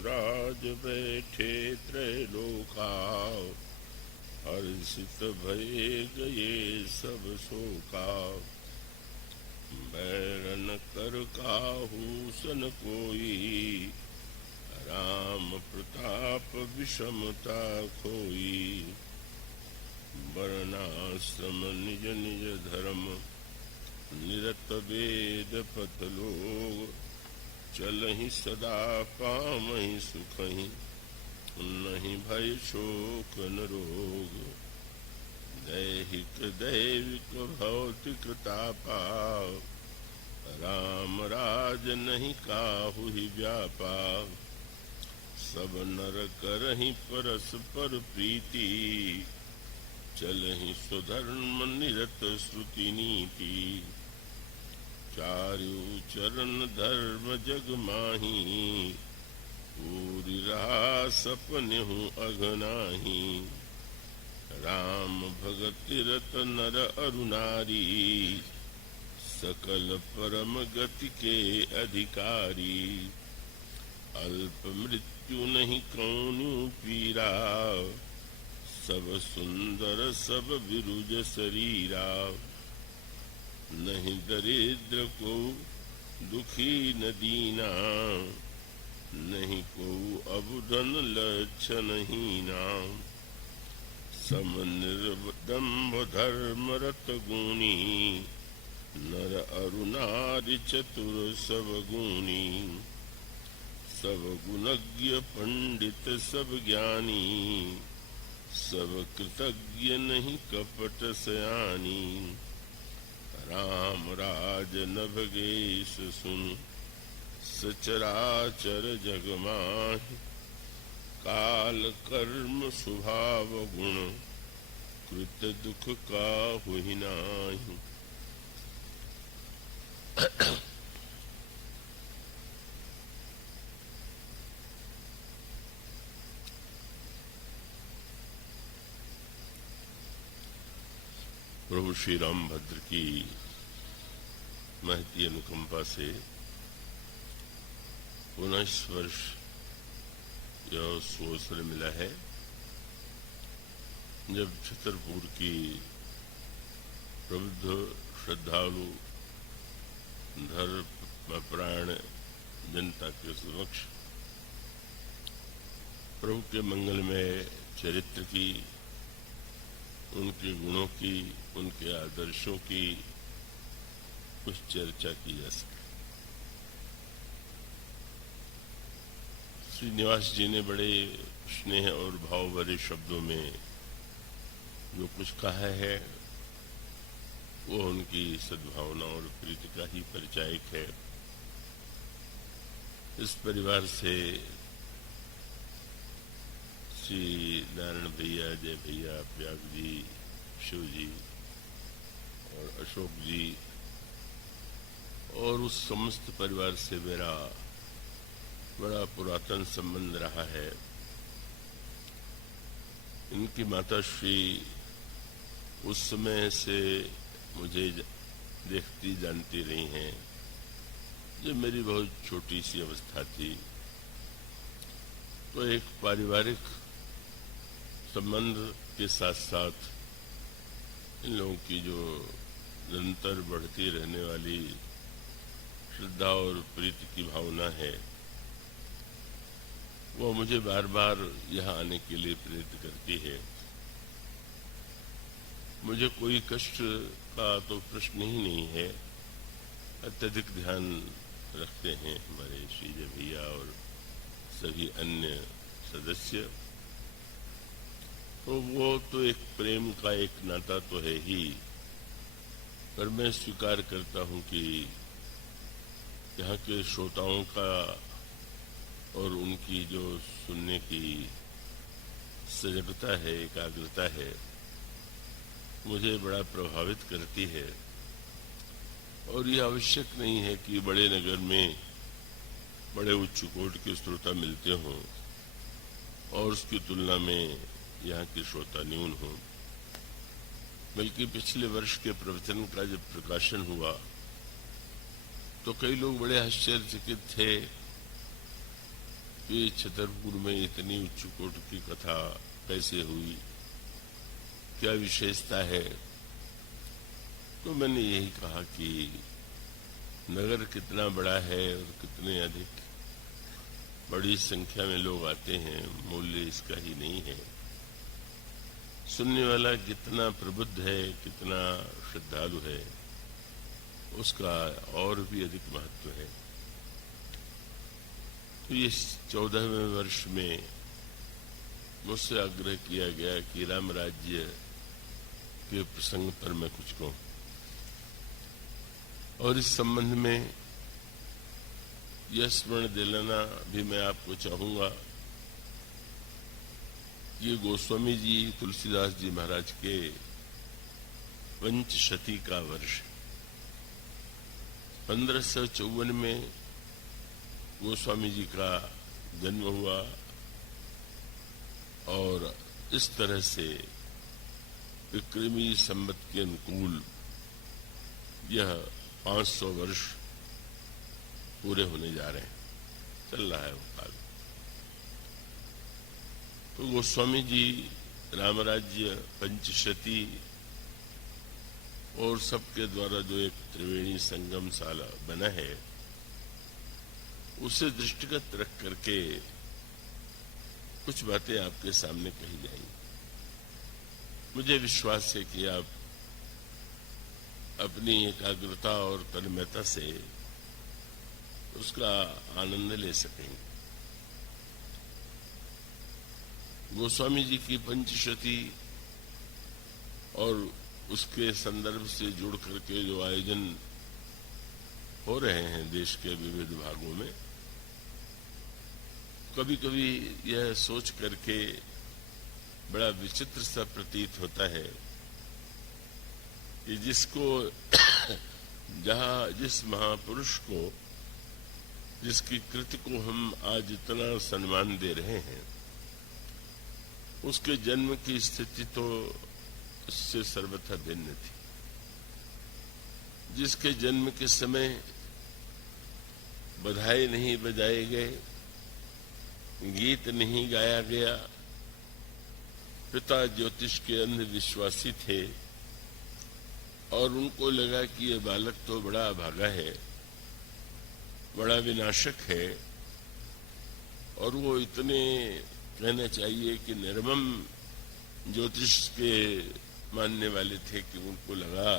राज बैठे त्रैलोका, हर्षित भये गए सब शोका। बैर न कर काहू सन कोई, राम प्रताप विषमता खोई। वर्णाश्रम निज निज धर्म, निरत वेद पथ लोग। चलहि सदा पामहि सुखहि, नहीं भय शोक न रोग। दैहिक दैविक भौतिक तापा, राम राज नहीं काहू ही व्यापा। सब नर करहि परस्पर प्रीति, चलहि स्वधर्म निरत श्रुति नीति। चारु चरण धर्म जग माही, पूरी रहा सपने हूँ अघनाही। राम भगत रत नर अरु नारी, सकल परम गति के अधिकारी। अल्प मृत्यु नहीं कौनु पीरा, सब सुंदर सब विरुज शरीरा। नहीं दरिद्र को दुखी न दीना, नहीं को अबुधन लक्षण हीना। सम निर्दम्भ धर्म रत गुणी, नर अरु नारी चतुर सब गुणी। सब गुणज्ञ पंडित सब ज्ञानी, सब कृतज्ञ नहीं कपट सयानी। राम राज नभ गेश सुन, सचराचर जग माहि। काल कर्म स्वभाव गुण, कृत दुख काहू ही नाहि। प्रभु श्री रामभद्र की महती अनुकंपा से पुनः इस वर्ष यह सुअवसर मिला है जब छतरपुर की प्रबुद्ध श्रद्धालु धर्मपरायण जनता के समक्ष प्रभु के मंगलमय चरित्र की, उनके गुणों की, उनके आदर्शों की कुछ चर्चा की जा सके। श्रीनिवास जी ने बड़े स्नेह और भाव भरे शब्दों में जो कुछ कहा है वो उनकी सद्भावना और प्रीति का ही परिचायक है। इस परिवार से श्री नारायण भैया, जय भैया, प्याग जी, शिव जी और अशोक जी और उस समस्त परिवार से मेरा बड़ा पुरातन संबंध रहा है। इनकी माता श्री उस समय से मुझे देखती जानती रही हैं जब मेरी बहुत छोटी सी अवस्था थी। तो एक पारिवारिक संबंध के साथ साथ इन लोगों की जो निरंतर बढ़ती रहने वाली श्रद्धा और प्रीति की भावना है वो मुझे बार बार यहाँ आने के लिए प्रेरित करती है। मुझे कोई कष्ट का तो प्रश्न ही नहीं है। अत्यधिक ध्यान रखते हैं हमारे श्रीजय भैया और सभी अन्य सदस्य। तो वो तो एक प्रेम का एक नाता तो है ही, पर मैं स्वीकार करता हूँ कि यहाँ के श्रोताओं का और उनकी जो सुनने की सजगता है, एकाग्रता है, मुझे बड़ा प्रभावित करती है। और ये आवश्यक नहीं है कि बड़े नगर में बड़े उच्च कोटि के श्रोता मिलते हों और उसकी तुलना में यहाँ के श्रोता न्यून हों। बल्कि पिछले वर्ष के प्रवचन का जब प्रकाशन हुआ तो कई लोग बड़े आश्चर्यचकित थे कि छतरपुर में इतनी उच्च कोटि की कथा कैसे हुई, क्या विशेषता है। तो मैंने यही कहा कि नगर कितना बड़ा है और कितने अधिक बड़ी संख्या में लोग आते हैं, मूल्य इसका ही नहीं है। सुनने वाला कितना प्रबुद्ध है, कितना श्रद्धालु है, उसका और भी अधिक महत्व है। तो इस 14वें वर्ष में मुझसे आग्रह किया गया कि राम राज्य के प्रसंग पर मैं कुछ कहूं, और इस संबंध में यह स्मरण दिलाना भी मैं आपको चाहूंगा कि गोस्वामी जी तुलसीदास जी महाराज के पंचशती का वर्ष 1554 में गोस्वामी जी का जन्म हुआ, और इस तरह से विक्रमी संवत के अनुकूल यह 500 वर्ष पूरे होने जा रहे हैं, चल रहा है वो काल। तो गोस्वामी जी रामराज्य पंचशती और सबके द्वारा जो एक त्रिवेणी संगम शाला बना है, उसे दृष्टिगत रख करके कुछ बातें आपके सामने कही जाएंगी। मुझे विश्वास है कि आप अपनी एकाग्रता और तन्मयता से उसका आनंद ले सकेंगे। गोस्वामी जी की पंचशती और उसके संदर्भ से जुड़ करके जो आयोजन हो रहे हैं देश के विविध भागों में, कभी कभी यह सोच करके बड़ा विचित्र सा प्रतीत होता है कि जिस महापुरुष को, जिसकी कृति को हम आज इतना सम्मान दे रहे हैं, उसके जन्म की स्थिति तो उससे सर्वथा भिन्न थी। जिसके जन्म के समय बधाई नहीं बजाए गए, गीत नहीं गाया गया, पिता ज्योतिष के अंधविश्वासी थे और उनको लगा कि ये बालक तो बड़ा अभागा है, बड़ा विनाशक है, और वो इतने कहना चाहिए कि निर्मम ज्योतिष के मानने वाले थे कि उनको लगा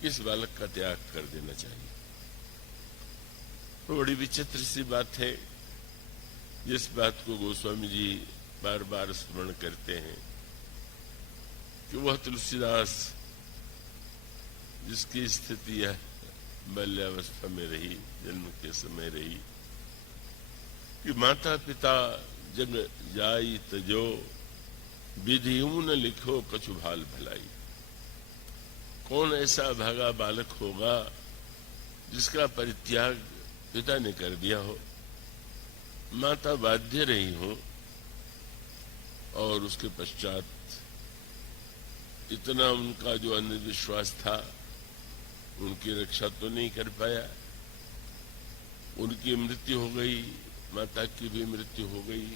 कि इस बालक का त्याग कर देना चाहिए। तो बड़ी विचित्र सी बात है, जिस बात को गोस्वामी जी बार बार स्मरण करते हैं कि वह तुलसीदास जिसकी स्थिति है बाल्यावस्था में रही, जन्म के समय रही, कि माता पिता जग जाई तजो विधियूं न लिखो कछु भाल भलाई। कौन ऐसा भागा बालक होगा जिसका परित्याग पिता ने कर दिया हो, माता बाध्य रही हो, और उसके पश्चात इतना उनका जो अंधविश्वास था उनकी रक्षा तो नहीं कर पाया, उनकी मृत्यु हो गई, माता की भी मृत्यु हो गई,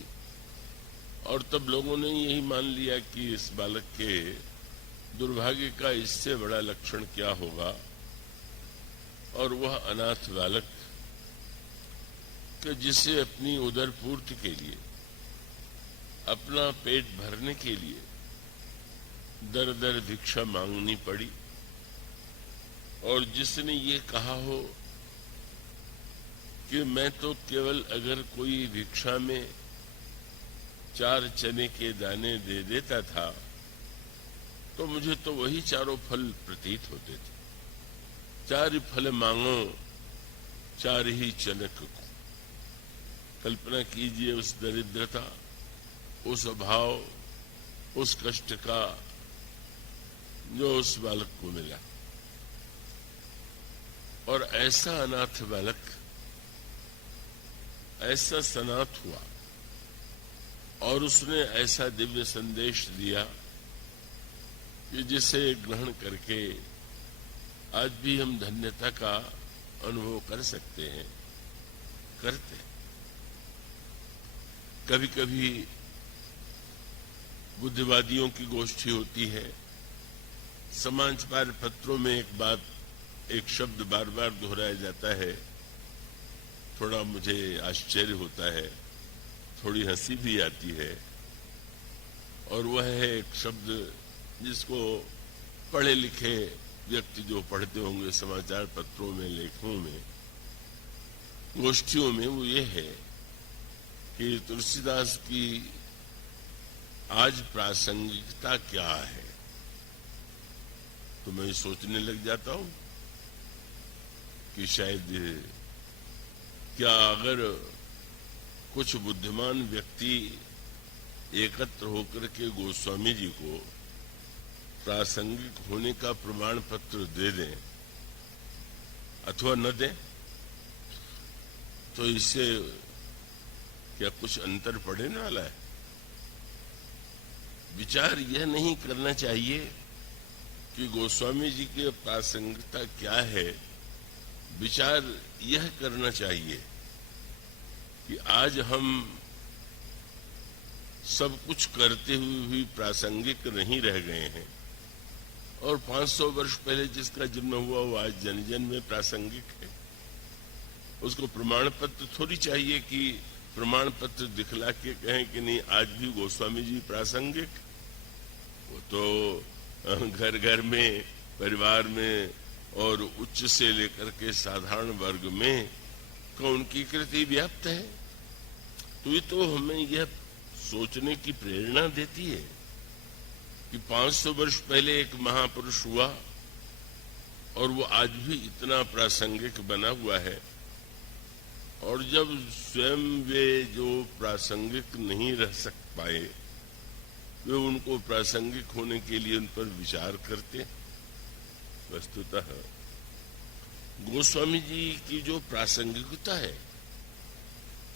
और तब लोगों ने यही मान लिया कि इस बालक के दुर्भाग्य का इससे बड़ा लक्षण क्या होगा, और वह अनाथ बालक कि जिसे अपनी उदर पूर्ति के लिए, अपना पेट भरने के लिए दर दर भिक्षा मांगनी पड़ी, और जिसने ये कहा हो कि मैं तो केवल अगर कोई भिक्षा में 4 चने के दाने दे देता था तो मुझे तो वही चारों फल प्रतीत होते थे। 4 फल मांगो 4 ही चनक को। कल्पना कीजिए उस दरिद्रता, उस अभाव, उस कष्ट का जो उस बालक को मिला, और ऐसा अनाथ बालक ऐसा सनाथ हुआ, और उसने ऐसा दिव्य संदेश दिया कि जिसे ग्रहण करके आज भी हम धन्यता का अनुभव कर सकते हैं, करते। कभी कभी बुद्धिवादियों की गोष्ठी होती है। समाचार पत्रों में एक शब्द बार बार दोहराया जाता है, थोड़ा मुझे आश्चर्य होता है, थोड़ी हंसी भी आती है, और वह है एक शब्द जिसको पढ़े लिखे व्यक्ति जो पढ़ते होंगे समाचार पत्रों में, लेखों में, गोष्ठियों में, वो ये है कि तुलसीदास की आज प्रासंगिकता क्या है। तो मैं सोचने लग जाता हूं कि शायद क्या अगर कुछ बुद्धिमान व्यक्ति एकत्र होकर के गोस्वामी जी को प्रासंगिक होने का प्रमाण पत्र दे दें अथवा न दें, तो इससे क्या कुछ अंतर पड़ने वाला है? विचार यह नहीं करना चाहिए कि गोस्वामी जी की प्रासंगिकता क्या है। विचार यह करना चाहिए कि आज हम सब कुछ करते हुए भी प्रासंगिक नहीं रह गए हैं, और 500 वर्ष पहले जिसका जन्म हुआ वो आज जन जन में प्रासंगिक है। उसको प्रमाण पत्र थोड़ी चाहिए कि प्रमाण पत्र दिखला के कहें कि नहीं आज भी गोस्वामी जी प्रासंगिक। वो तो घर घर में, परिवार में और उच्च से लेकर के साधारण वर्ग में उनकी कृति व्याप्त है। तो ये तो हमें यह सोचने की प्रेरणा देती है कि 500 वर्ष पहले एक महापुरुष हुआ और वो आज भी इतना प्रासंगिक बना हुआ है, और जब स्वयं वे जो प्रासंगिक नहीं रह पाए, वे उनको प्रासंगिक होने के लिए उन पर विचार करते। वस्तुतः गोस्वामी जी की जो प्रासंगिकता है,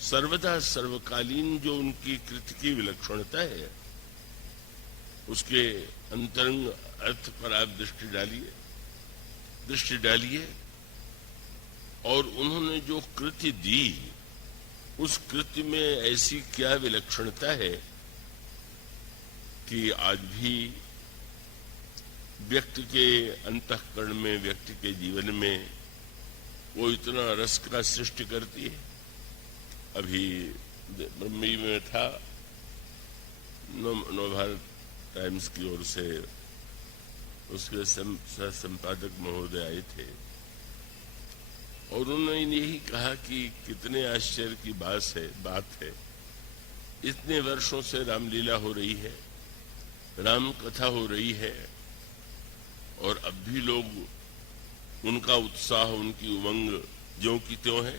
सर्वदा सर्वकालीन जो उनकी कृति की विलक्षणता है, उसके अंतरंग अर्थ पर आप दृष्टि डालिए, और उन्होंने जो कृति दी, उस कृति में ऐसी क्या विलक्षणता है कि आज भी व्यक्ति के अंतःकरण में, व्यक्ति के जीवन में वो इतना रस का सृष्टि करती है। अभी ब्रह्मी में था, नवभारत टाइम्स की ओर से उसके संपादक महोदय आए थे, और उन्होंने यही कहा कि कितने आश्चर्य की बात है, इतने वर्षों से रामलीला हो रही है, राम कथा हो रही है, और अब भी लोग उनका उत्साह, उनकी उमंग ज्यों की त्यों है।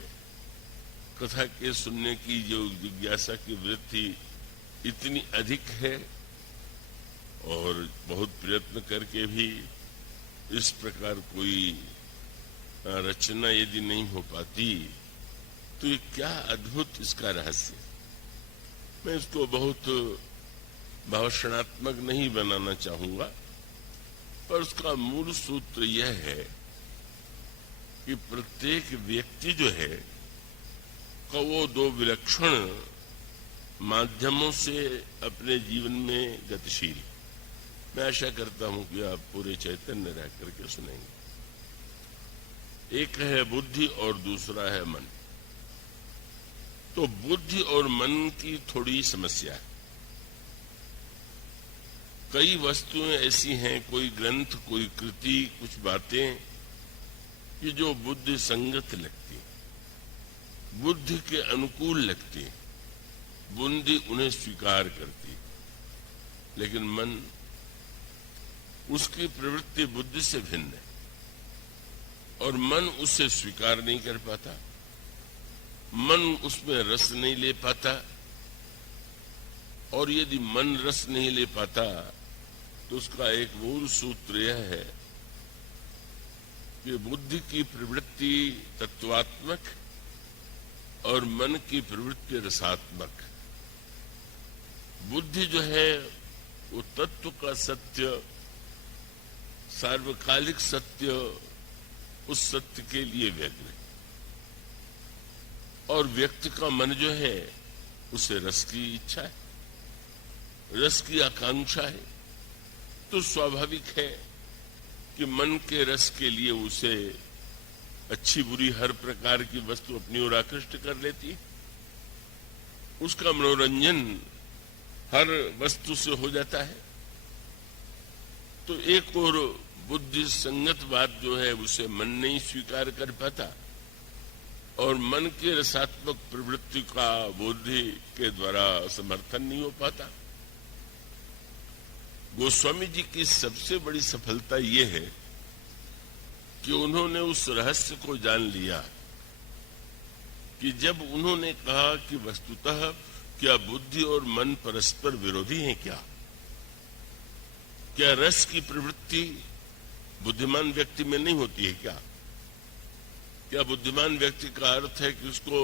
कथा के सुनने की जो जिज्ञासा की वृत्ति इतनी अधिक है, और बहुत प्रयत्न करके भी इस प्रकार कोई रचना यदि नहीं हो पाती, तो ये क्या अद्भुत इसका रहस्य। मैं इसको बहुत भाषणात्मक नहीं बनाना चाहूंगा, पर उसका मूल सूत्र यह है कि प्रत्येक व्यक्ति जो है का वो दो विलक्षण माध्यमों से अपने जीवन में गतिशील। मैं आशा करता हूं कि आप पूरे चैतन्य रह करके सुनेंगे। एक है बुद्धि और दूसरा है मन। तो बुद्धि और मन की थोड़ी समस्या है। कई वस्तुएं ऐसी हैं, कोई ग्रंथ, कोई कृति, कुछ बातें कि जो बुद्धि संगत लगती, बुद्धि के अनुकूल लगती, बुद्धि उन्हें स्वीकार करती, लेकिन मन, उसकी प्रवृत्ति बुद्धि से भिन्न है, और मन उसे स्वीकार नहीं कर पाता, मन उसमें रस नहीं ले पाता। और यदि मन रस नहीं ले पाता तो उसका एक मूल सूत्र यह है कि बुद्धि की प्रवृत्ति तत्वात्मक और मन की प्रवृत्ति रसात्मक। बुद्धि जो है वो तत्व का सत्य, सार्वकालिक सत्य, उस सत्य के लिए व्यग्र है, और व्यक्ति का मन जो है उसे रस की इच्छा है, रस की आकांक्षा है, तो स्वाभाविक है कि मन के रस के लिए उसे अच्छी बुरी हर प्रकार की वस्तु अपनी ओर आकृष्ट कर लेती है। उसका मनोरंजन हर वस्तु से हो जाता है। तो एक और बुद्धि संगत बात जो है उसे मन नहीं स्वीकार कर पाता और मन के रसात्मक प्रवृत्ति का बुद्धि के द्वारा समर्थन नहीं हो पाता। गोस्वामी जी की सबसे बड़ी सफलता ये है कि उन्होंने उस रहस्य को जान लिया कि जब उन्होंने कहा कि वस्तुतः क्या बुद्धि और मन परस्पर विरोधी हैं क्या रस की प्रवृत्ति बुद्धिमान व्यक्ति में नहीं होती है क्या बुद्धिमान व्यक्ति का अर्थ है कि उसको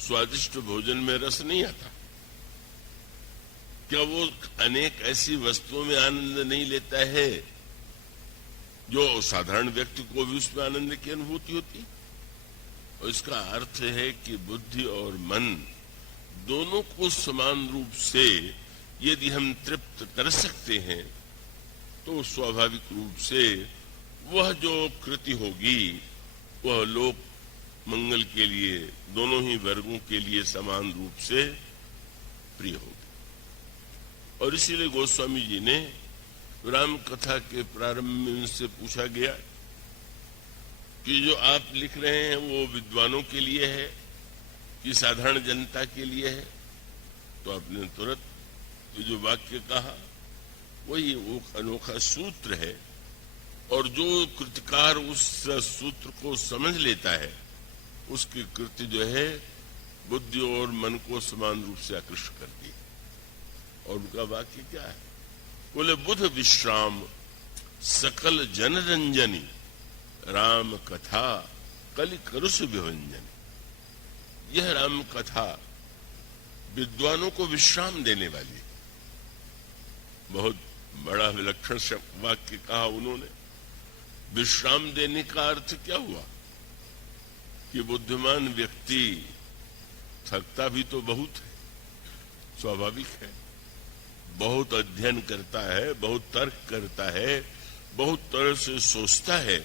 स्वादिष्ट भोजन में रस नहीं आता? क्या वो अनेक ऐसी वस्तुओं में आनंद नहीं लेता है जो साधारण व्यक्ति को भी उसमें आनंद की अनुभूति होती? और इसका अर्थ है कि बुद्धि और मन दोनों को समान रूप से यदि हम तृप्त कर सकते हैं तो स्वाभाविक रूप से वह जो कृति होगी वह लोक मंगल के लिए दोनों ही वर्गों के लिए समान रूप से प्रिय होगी। और इसीलिए गोस्वामी जी ने राम कथा के प्रारंभ में उनसे पूछा गया कि जो आप लिख रहे हैं वो विद्वानों के लिए है कि साधारण जनता के लिए है? तो आपने तुरंत जो वाक्य कहा वही वो अनोखा सूत्र है और जो कृतिकार उस सूत्र को समझ लेता है उसकी कृति जो है बुद्धि और मन को समान रूप से आकृष्ट करती है। और उनका वाक्य क्या है? बोले बुध विश्राम सकल जन रंजनी राम कथा कलि करुष विभंजनी। यह राम कथा विद्वानों को विश्राम देने वाली है। बहुत बड़ा विलक्षण वाक्य कहा उन्होंने। विश्राम देने का अर्थ क्या हुआ कि बुद्धिमान व्यक्ति थकता भी तो बहुत है, स्वाभाविक है। बहुत अध्ययन करता है, बहुत तर्क करता है, बहुत तरह से सोचता है,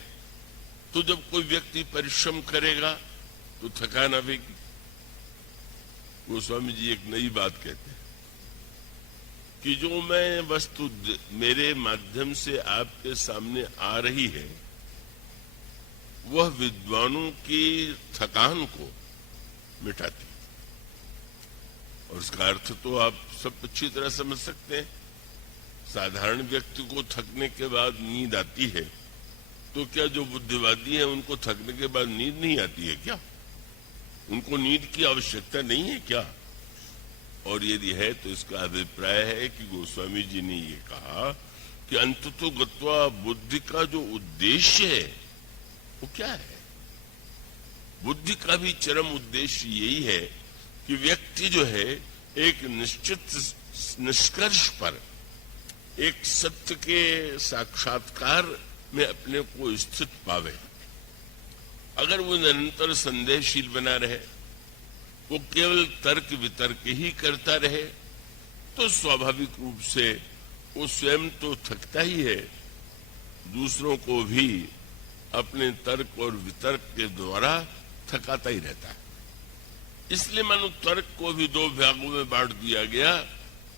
तो जब कोई व्यक्ति परिश्रम करेगा तो थकान आवेगी। गोस्वामी जी एक नई बात कहते हैं कि जो मैं वस्तु मेरे माध्यम से आपके सामने आ रही है वह विद्वानों की थकान को मिटाती। और उसका अर्थ तो आप सब अच्छी तरह समझ सकते हैं। साधारण व्यक्ति को थकने के बाद नींद आती है तो क्या जो बुद्धिवादी है उनको थकने के बाद नींद नहीं आती है क्या? उनको नींद की आवश्यकता नहीं है क्या? और यदि है तो इसका अभिप्राय है कि गोस्वामी जी ने ये कहा कि अंततो गत्वा बुद्धि का जो उद्देश्य है वो क्या है? बुद्धि का भी चरम उद्देश्य यही है कि व्यक्ति जो है एक निश्चित निष्कर्ष पर एक सत्य के साक्षात्कार में अपने को स्थित पावे। अगर वो निरंतर संदेहशील बना रहे, वो केवल तर्क वितर्क ही करता रहे तो स्वाभाविक रूप से वो स्वयं तो थकता ही है, दूसरों को भी अपने तर्क और वितर्क के द्वारा थकाता ही रहता है। इसलिए मानो तर्क को भी दो भागों में बांट दिया गया,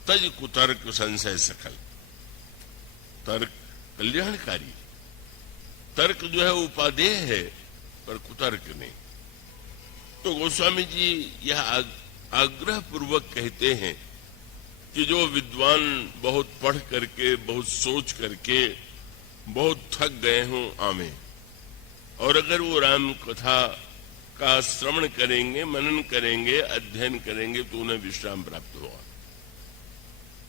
तज कुतर्क संशय सकल। तर्क कल्याणकारी, तर्क जो है उपादेय है पर कुतर्क नहीं। तो गोस्वामी जी यह आग्रह पूर्वक कहते हैं कि जो विद्वान बहुत पढ़ करके, बहुत सोच करके, बहुत थक गए हों आमे, और अगर वो राम कथा का श्रवण करेंगे, मनन करेंगे, अध्ययन करेंगे तो उन्हें विश्राम प्राप्त होगा।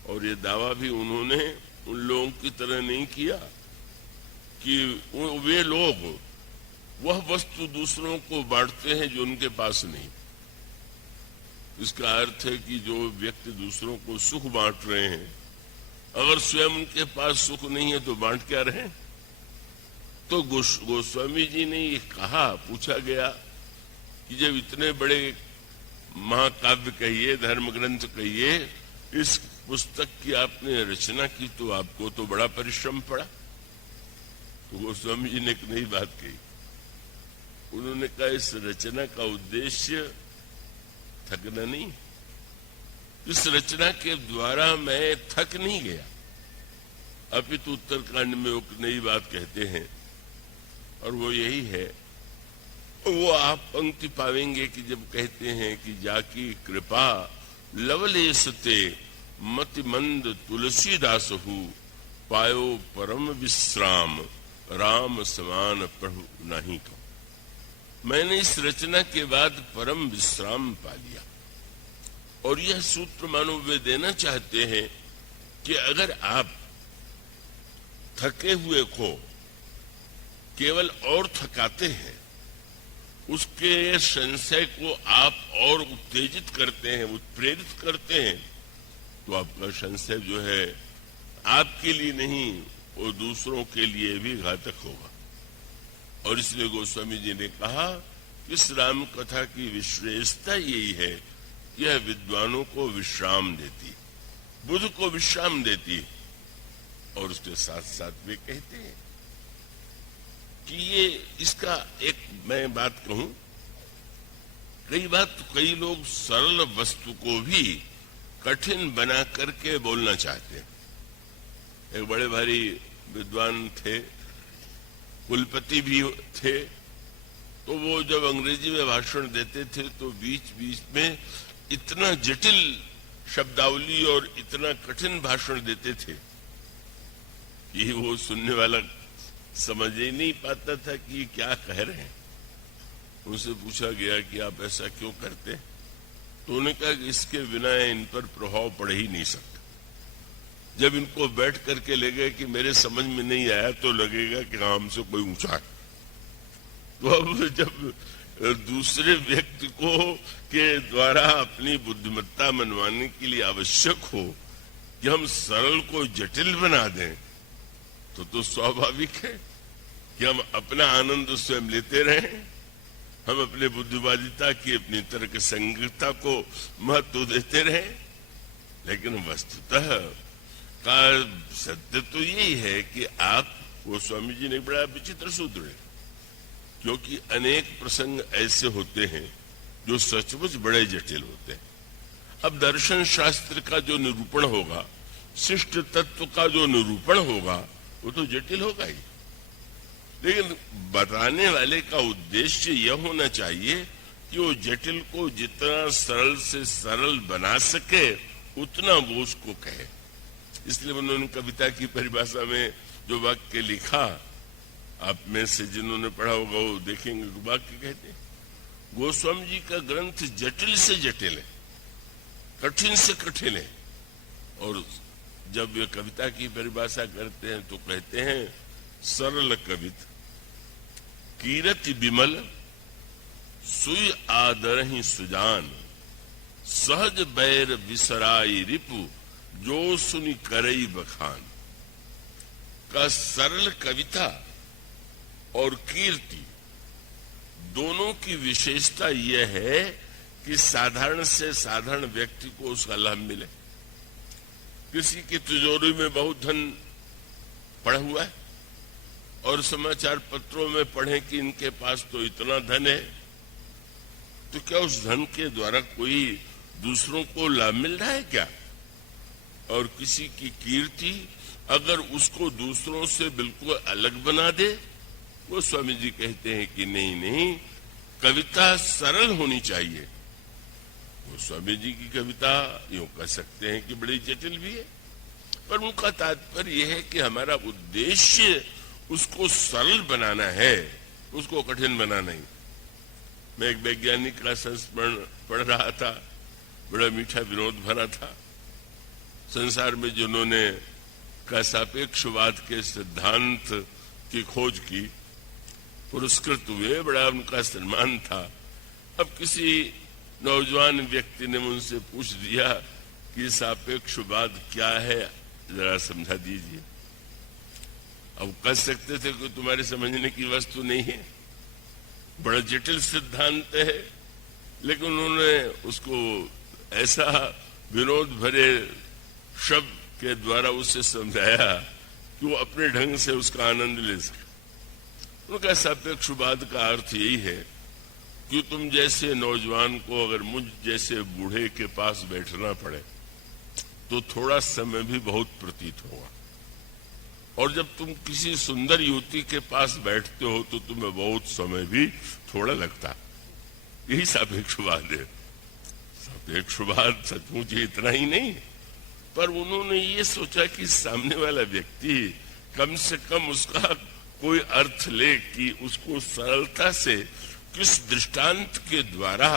और ये दावा भी उन्होंने उन लोगों की तरह नहीं किया कि वे लोग वह वस्तु दूसरों को बांटते हैं जो उनके पास नहीं। इसका अर्थ है कि जो व्यक्ति दूसरों को सुख बांट रहे हैं, अगर स्वयं उनके पास सुख नहीं है तो बांट क्या रहे? तो गोस्वामी जी ने ये कहा, पूछा गया कि जब इतने बड़े महाकाव्य कहिए, धर्म ग्रंथ कहिए, इस पुस्तक की आपने रचना की तो आपको तो बड़ा परिश्रम पड़ा। तो गोस्वामी जी ने एक नई बात कही। उन्होंने कहा इस रचना का उद्देश्य थकना नहीं, इस रचना के द्वारा मैं थक नहीं गया। अपितु उत्तरकांड में एक नई बात कहते हैं और वो यही है, वो आप पंक्ति पावेंगे कि जब कहते हैं कि जाकी कृपा लवलेसते मति मंद तुलसीदास हु पायो परम विश्राम राम समान प्रभु नहीं को। मैंने इस रचना के बाद परम विश्राम पा लिया। और यह सूत्र मानो वे देना चाहते हैं कि अगर आप थके हुए को केवल और थकाते हैं, उसके संशय को आप और उत्तेजित करते हैं, उत्प्रेरित करते हैं, तो आपका संशय जो है आपके लिए नहीं, वो दूसरों के लिए भी घातक होगा। और इसलिए गोस्वामी जी ने कहा इस राम कथा की विशेषता यही है, यह विद्वानों को विश्राम देती, बुद्ध को विश्राम देती। और उसके साथ साथ वे कहते हैं कि ये इसका एक मैं बात कहूं, कई लोग सरल वस्तु को भी कठिन बना करके बोलना चाहते हैं। एक बड़े भारी विद्वान थे, कुलपति भी थे, तो वो जब अंग्रेजी में भाषण देते थे तो बीच बीच में इतना जटिल शब्दावली और इतना कठिन भाषण देते थे कि वो सुनने वाला समझ ही नहीं पाता था कि क्या कह रहे हैं। उनसे पूछा गया कि आप ऐसा क्यों करते, तो उन्होंने कहा कि इसके बिना इन पर प्रभाव पड़ ही नहीं सकता। जब इनको बैठ करके लगे कि मेरे समझ में नहीं आया तो लगेगा कि हमसे कोई ऊंचा है। तो अब जब दूसरे व्यक्ति को के द्वारा अपनी बुद्धिमत्ता मनवाने के लिए आवश्यक हो कि हम सरल को जटिल बना दें, तो स्वाभाविक है कि हम अपना आनंद स्वयं लेते रहें, हम अपने बुद्धिवादिता की, अपनी तर्क संगतता को महत्व देते रहें। लेकिन वस्तुतः का सत्य तो यही है कि आप, गोस्वामी जी ने बड़ा विचित्र सूत्र है, क्योंकि अनेक प्रसंग ऐसे होते हैं जो सचमुच बड़े जटिल होते हैं। अब दर्शन शास्त्र का जो निरूपण होगा, शिष्ट तत्व का जो निरूपण होगा, वो तो जटिल होगा ही। लेकिन बताने वाले का उद्देश्य यह होना चाहिए कि वो जटिल को जितना सरल से सरल बना सके उतना वो उसको कहे। इसलिए उन्होंने कविता की परिभाषा में जो वाक्य लिखा, आप में से जिन्होंने पढ़ा होगा वो देखेंगे, वाक्य कहते हैं गोस्वामी जी का ग्रंथ जटिल से जटिल है, कठिन से कठिन है। और जब वे कविता की परिभाषा करते हैं तो कहते हैं सरल कवित कीरति विमल सुई आदर ही सुजान सहज बैर विसराई रिपु जो सुनी करई बखान। का सरल कविता और कीर्ति दोनों की विशेषता यह है कि साधारण से साधारण व्यक्ति को उसका लाभ मिले। किसी की तिजोरी में बहुत धन पड़ा हुआ है और समाचार पत्रों में पढ़े कि इनके पास तो इतना धन है, तो क्या उस धन के द्वारा कोई दूसरों को लाभ मिल रहा है क्या? और किसी की कीर्ति अगर उसको दूसरों से बिल्कुल अलग बना दे, वो स्वामी जी कहते हैं कि नहीं नहीं, कविता सरल होनी चाहिए। वो स्वामी जी की कविता यूं कह सकते हैं कि बड़ी जटिल भी है, पर उनका तात्पर्य यह है कि हमारा उद्देश्य उसको सरल बनाना है, उसको कठिन बनाना नहीं। मैं एक वैज्ञानिक का संस्मरण पढ़ रहा था, बड़ा मीठा विनोद भरा था। संसार में जिन्होंने का सापेक्षवाद के सिद्धांत की खोज की पुरस्कृत हुए, बड़ा उनका सम्मान था। अब किसी नौजवान व्यक्ति ने मुझसे पूछ दिया कि सापेक्षवाद क्या है, जरा समझा दीजिए। अब कह सकते थे कि तुम्हारे समझने की वस्तु नहीं है, बड़ा जटिल सिद्धांत है, लेकिन उन्होंने उसको ऐसा विनोद भरे शब्द के द्वारा उससे समझाया कि वो अपने ढंग से उसका आनंद ले सके। उनका सापेक्षवाद का अर्थ यही है कि तुम जैसे नौजवान को अगर मुझ जैसे बूढ़े के पास बैठना पड़े तो थोड़ा समय भी बहुत प्रतीत होगा, और जब तुम किसी सुंदर युवती के पास बैठते हो तो तुम्हें बहुत समय भी थोड़ा लगता। यही सापेक्षवाद है। सापेक्षवाद सचमुच इतना ही नहीं है, पर उन्होंने ये सोचा कि सामने वाला व्यक्ति कम से कम उसका कोई अर्थ ले, कि उसको सरलता से किस दृष्टांत के द्वारा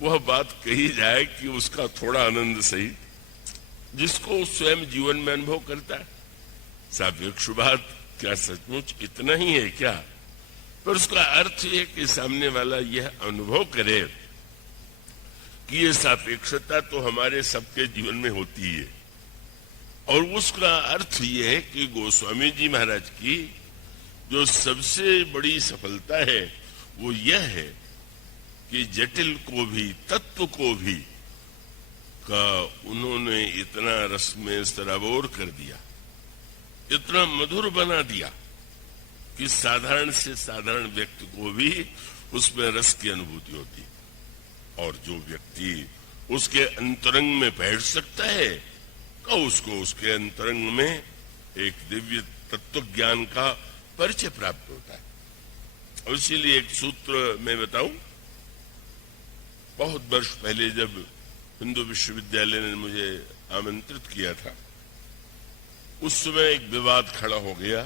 वह बात कही जाए कि उसका थोड़ा आनंद सही, जिसको स्वयं जीवन में अनुभव करता है। सापेक्षवाद क्या सचमुच इतना ही है क्या? पर उसका अर्थ है कि सामने वाला यह अनुभव करे कि ये सापेक्षता तो हमारे सबके जीवन में होती है। और उसका अर्थ यह है कि गोस्वामी जी महाराज की जो सबसे बड़ी सफलता है वो यह है कि जटिल को भी, तत्व को भी का उन्होंने इतना रस में सराबोर कर दिया, इतना मधुर बना दिया कि साधारण से साधारण व्यक्ति को भी उसमें रस की अनुभूति होती। और जो व्यक्ति उसके अंतरंग में बैठ सकता है तो उसको उसके अंतरंग में एक दिव्य तत्व ज्ञान का परिचय प्राप्त होता है। और इसीलिए एक सूत्र मैं बताऊं, बहुत वर्ष पहले जब हिंदू विश्वविद्यालय ने मुझे आमंत्रित किया था, उस समय एक विवाद खड़ा हो गया,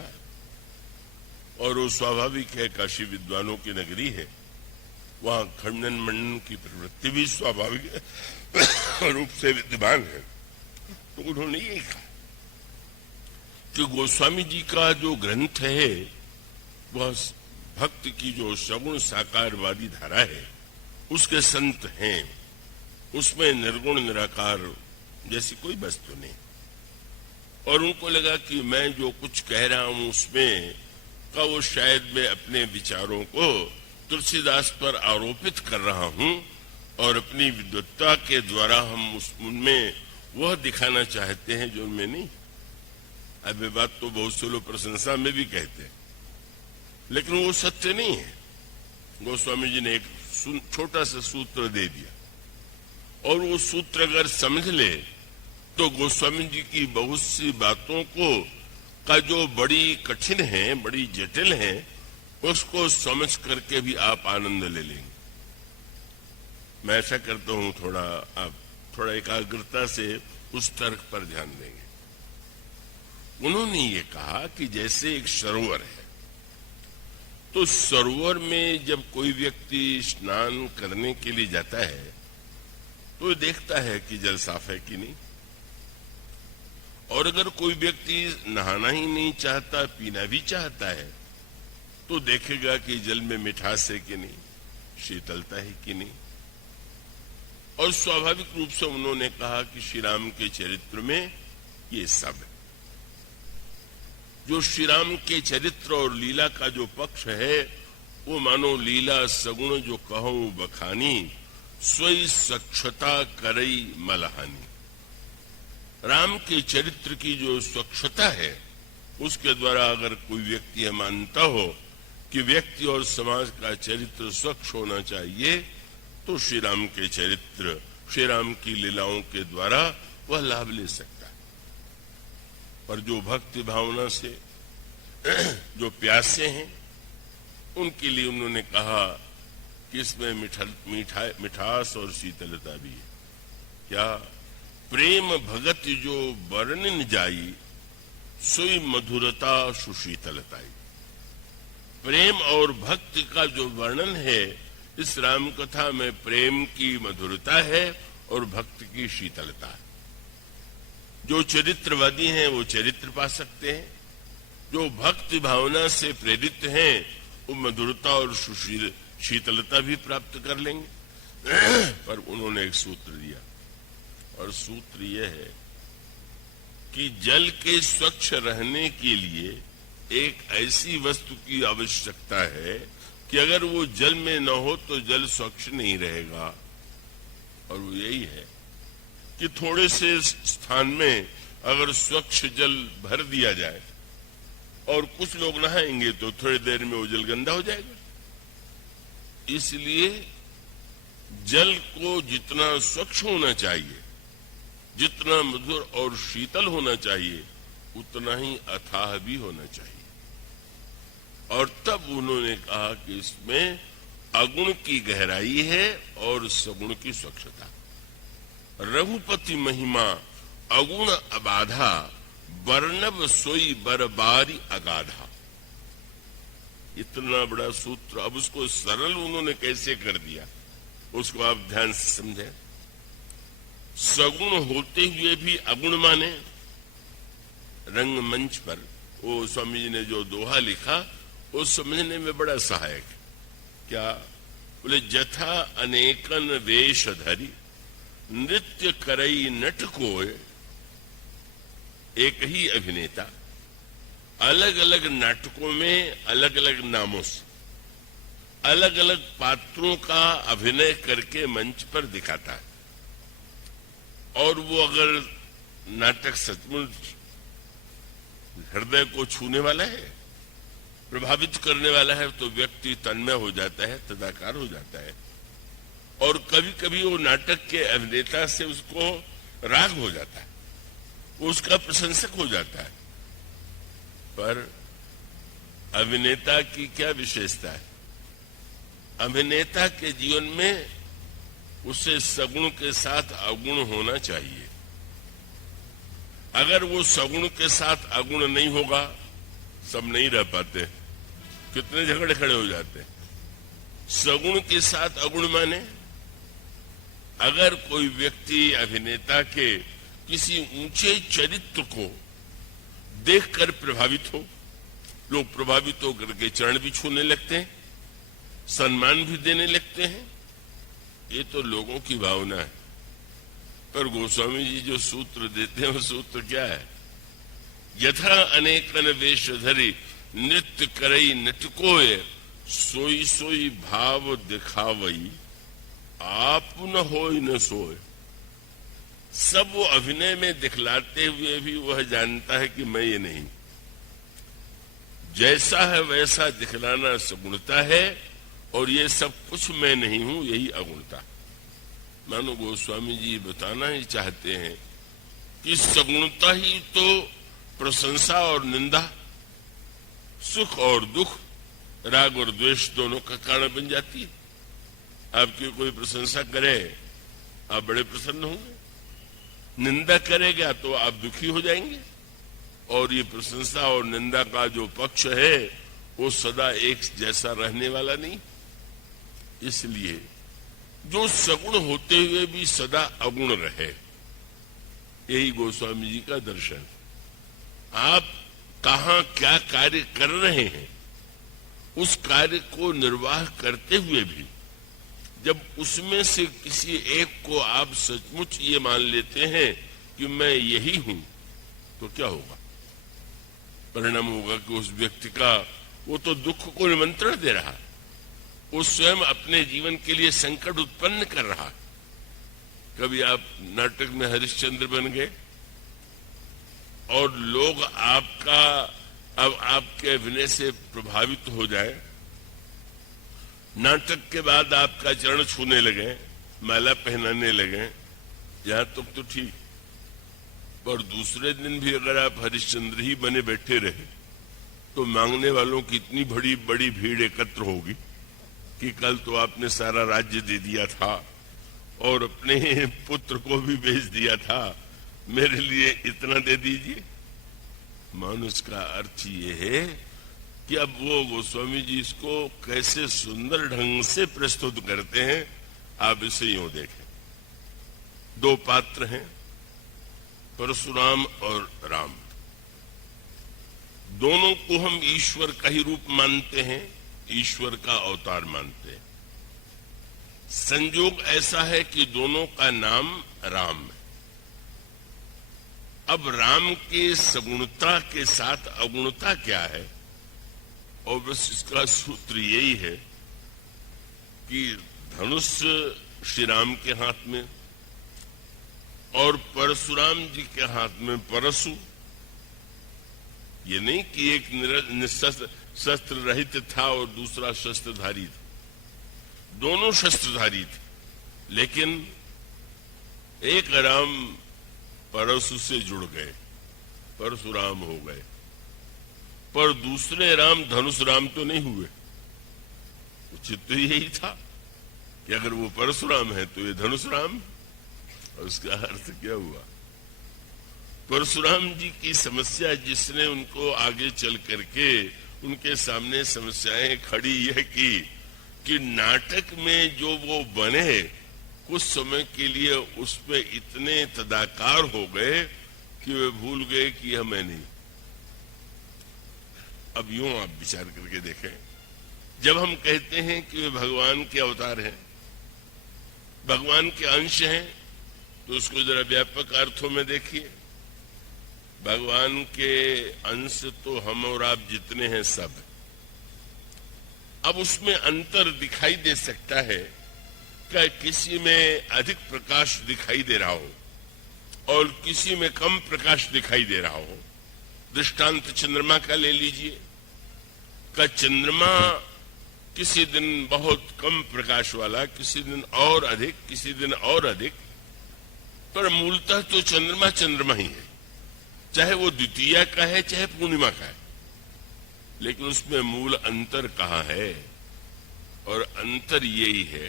और वो स्वाभाविक है, काशी विद्वानों की नगरी है, वहां खंडन मंडन की प्रवृत्ति भी स्वाभाविक रूप से विद्यमान है। तो उन्होंने ये कहा कि गोस्वामी जी का जो ग्रंथ है वह भक्त की जो सगुण साकारवादी धारा है उसके संत हैं, उसमें निर्गुण निराकार जैसी कोई वस्तु नहीं। और उनको लगा कि मैं जो कुछ कह रहा हूं उसमें का वो शायद मैं अपने विचारों को तुलसीदास पर आरोपित कर रहा हूं, और अपनी विद्वत्ता के द्वारा हम उनमें वह दिखाना चाहते हैं जो उनमें नहीं। अब ये बात तो बहुत से लोग प्रशंसा में भी कहते हैं, लेकिन वो सत्य नहीं है। गोस्वामी जी ने एक छोटा सा सूत्र दे दिया, और वो सूत्र अगर समझ ले तो गोस्वामी जी की बहुत सी बातों को का जो बड़ी कठिन है, बड़ी जटिल है, उसको समझ करके भी आप आनंद ले लेंगे। मैं ऐसा करता हूं, आप थोड़ा एकाग्रता से उस तर्क पर ध्यान देंगे। उन्होंने ये कहा कि जैसे एक सरोवर है, तो सरोवर में जब कोई व्यक्ति स्नान करने के लिए जाता है तो देखता है कि जल साफ है कि नहीं। और अगर कोई व्यक्ति नहाना ही नहीं चाहता, पीना भी चाहता है, तो देखेगा कि जल में मिठास है कि नहीं, शीतलता है कि नहीं। और स्वाभाविक रूप से उन्होंने कहा कि श्री राम के चरित्र में ये सब है। जो श्री राम के चरित्र और लीला का जो पक्ष है वो मानो लीला सगुण जो कहूं बखानी, स्वयं स्वच्छता करई मलहानी। राम के चरित्र की जो स्वच्छता है उसके द्वारा अगर कोई व्यक्ति मानता हो कि व्यक्ति और समाज का चरित्र स्वच्छ होना चाहिए, तो श्री राम के चरित्र, श्री राम की लीलाओं के द्वारा वह लाभ ले सकता है। पर जो भक्ति भावना से जो प्यासे हैं उनके लिए उन्होंने कहा कि इसमें मिठास और शीतलता भी है। क्या? प्रेम भगत जो वर्णन जाई, सोई मधुरता सुशीतलताई। प्रेम और भक्ति का जो वर्णन है, इस राम कथा में प्रेम की मधुरता है और भक्ति की शीतलता है। जो चरित्रवादी हैं वो चरित्र पा सकते हैं, जो भक्ति भावना से प्रेरित हैं वो मधुरता और शीतलता भी प्राप्त कर लेंगे। पर उन्होंने एक सूत्र दिया, और सूत्र यह है कि जल के स्वच्छ रहने के लिए एक ऐसी वस्तु की आवश्यकता है कि अगर वो जल में न हो तो जल स्वच्छ नहीं रहेगा। और वो यही है कि थोड़े से स्थान में अगर स्वच्छ जल भर दिया जाए और कुछ लोग नहाएंगे तो थोड़ी देर में वो जल गंदा हो जाएगा। इसलिए जल को जितना स्वच्छ होना चाहिए, जितना मधुर और शीतल होना चाहिए, उतना ही अथाह भी होना चाहिए। और तब उन्होंने कहा कि इसमें अगुण की गहराई है और सगुण की स्वच्छता। रघुपति महिमा अगुण अबाधा, वर्णव सोई बरबारी अगाधा। इतना बड़ा सूत्र, अब उसको सरल उन्होंने कैसे कर दिया, उसको आप ध्यान से समझें। सगुण होते हुए भी अगुण माने। रंगमंच पर वो स्वामी जी ने जो दोहा लिखा वो समझने में बड़ा सहायक है। क्या बोले, जथा अनेकन वेश धरी, नृत्य करई नट कोय, एक ही अभिनेता अलग अलग नाटकों में अलग अलग नामों से अलग अलग पात्रों का अभिनय करके मंच पर दिखाता है। और वो अगर नाटक सचमुच हृदय को छूने वाला है, प्रभावित करने वाला है, तो व्यक्ति तन्मय हो जाता है, तदाकार हो जाता है। और कभी कभी वो नाटक के अभिनेता से उसको राग हो जाता है, उसका प्रशंसक हो जाता है। पर अभिनेता की क्या विशेषता है? अभिनेता के जीवन में उसे सगुण के साथ अगुण होना चाहिए। अगर वो सगुण के साथ अगुण नहीं होगा, सब नहीं रह पाते, कितने झगड़े खड़े हो जाते हैं। सगुण के साथ अगुण माने, अगर कोई व्यक्ति अभिनेता के किसी ऊंचे चरित्र को देखकर प्रभावित हो, लोग प्रभावित होकर के चरण भी छूने लगते हैं, सम्मान भी देने लगते हैं, ये तो लोगों की भावना है। पर गोस्वामी जी जो सूत्र देते हैं वो सूत्र क्या है? यथा अनेकन वेश धरी, नृत्य करई नटकोय, सोई सोई भाव दिखावई, आप न होय न सोय। सब वो अभिनय में दिखलाते हुए भी वह जानता है कि मैं ये नहीं। जैसा है वैसा दिखलाना सगुणता है, और ये सब कुछ मैं नहीं हूं, यही अगुणता। मानो गोस्वामी जी बताना ही चाहते हैं कि सगुणता ही तो प्रशंसा और निंदा, सुख और दुख, राग और द्वेष दोनों का कारण बन जाती है। आपकी कोई प्रशंसा करे आप बड़े प्रसन्न होंगे, निंदा करेगा तो आप दुखी हो जाएंगे। और ये प्रशंसा और निंदा का जो पक्ष है वो सदा एक जैसा रहने वाला नहीं। इसलिए जो सगुण होते हुए भी सदा अगुण रहे, यही गोस्वामी जी का दर्शन। आप कहां क्या कार्य कर रहे हैं, उस कार्य को निर्वाह करते हुए भी जब उसमें से किसी एक को आप सचमुच ये मान लेते हैं कि मैं यही हूं, तो क्या होगा? परिणाम होगा कि उस व्यक्ति का वो तो दुख को निमंत्रण दे रहा, वो स्वयं अपने जीवन के लिए संकट उत्पन्न कर रहा। कभी आप नाटक में हरिश्चंद्र बन गए और लोग अब आपके अभिनय से प्रभावित हो जाए, नाटक के बाद आपका चरण छूने लगे, माला पहनाने लगे, यहां तक तो ठीक। पर दूसरे दिन भी अगर आप हरिश्चंद्र ही बने बैठे रहे तो मांगने वालों की इतनी बड़ी भीड़ एकत्र होगी कि कल तो आपने सारा राज्य दे दिया था और अपने पुत्र को भी भेज दिया था, मेरे लिए इतना दे दीजिए। मानुष का अर्थ ये है कि अब वो गोस्वामी जी इसको कैसे सुंदर ढंग से प्रस्तुत करते हैं। आप इसे यूं देखें, दो पात्र हैं, परशुराम और राम। दोनों को हम ईश्वर का ही रूप मानते हैं, ईश्वर का अवतार मानते हैं। संयोग ऐसा है कि दोनों का नाम राम है। अब राम के सगुणता के साथ अगुणता क्या है? और बस इसका सूत्र यही है कि धनुष श्री राम के हाथ में, और परशुराम जी के हाथ में परशु। ये नहीं कि एक निशस्त्र शस्त्र रहित था और दूसरा शस्त्रधारी था, दोनों शस्त्रधारी थे, लेकिन एक राम परशु से जुड़ गए, परशुराम हो गए, पर दूसरे राम धनुष राम तो नहीं हुए। उचित तो यही था कि अगर वो परशुराम है तो ये धनुष राम। और उसका अर्थ क्या हुआ? परशुराम जी की समस्या जिसने उनको आगे चल करके उनके सामने समस्याएं खड़ी यह की कि नाटक में जो वो बने कुछ समय के लिए उसमें इतने तदाकार हो गए कि वे भूल गए कि यह मैं नहीं। अब यूं आप विचार करके देखें, जब हम कहते हैं कि वे भगवान के अवतार हैं, भगवान के अंश हैं, तो उसको जरा व्यापक अर्थों में देखिए। भगवान के अंश तो हम और आप जितने हैं सब। अब उसमें अंतर दिखाई दे सकता है कि किसी में अधिक प्रकाश दिखाई दे रहा हो और किसी में कम प्रकाश दिखाई दे रहा हो। दृष्टांत चंद्रमा का ले लीजिए। का चंद्रमा किसी दिन बहुत कम प्रकाश वाला, किसी दिन और अधिक, किसी दिन और अधिक, पर मूलतः तो चंद्रमा चंद्रमा ही है, चाहे वो द्वितीया का है चाहे पूर्णिमा का है। लेकिन उसमें मूल अंतर कहाँ है? और अंतर यही है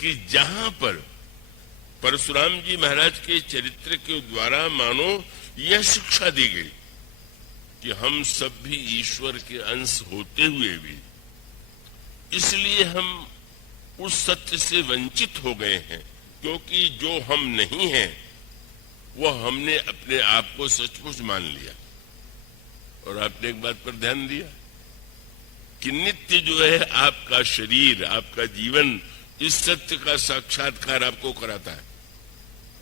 कि जहां पर परशुराम जी महाराज के चरित्र के द्वारा मानो यह शिक्षा दी गई कि हम सब भी ईश्वर के अंश होते हुए भी इसलिए हम उस सत्य से वंचित हो गए हैं, क्योंकि जो हम नहीं हैं वह हमने अपने आप को सचमुच मान लिया। और आपने एक बात पर ध्यान दिया कि नित्य जो है आपका शरीर, आपका जीवन इस सत्य का साक्षात्कार आपको कराता है।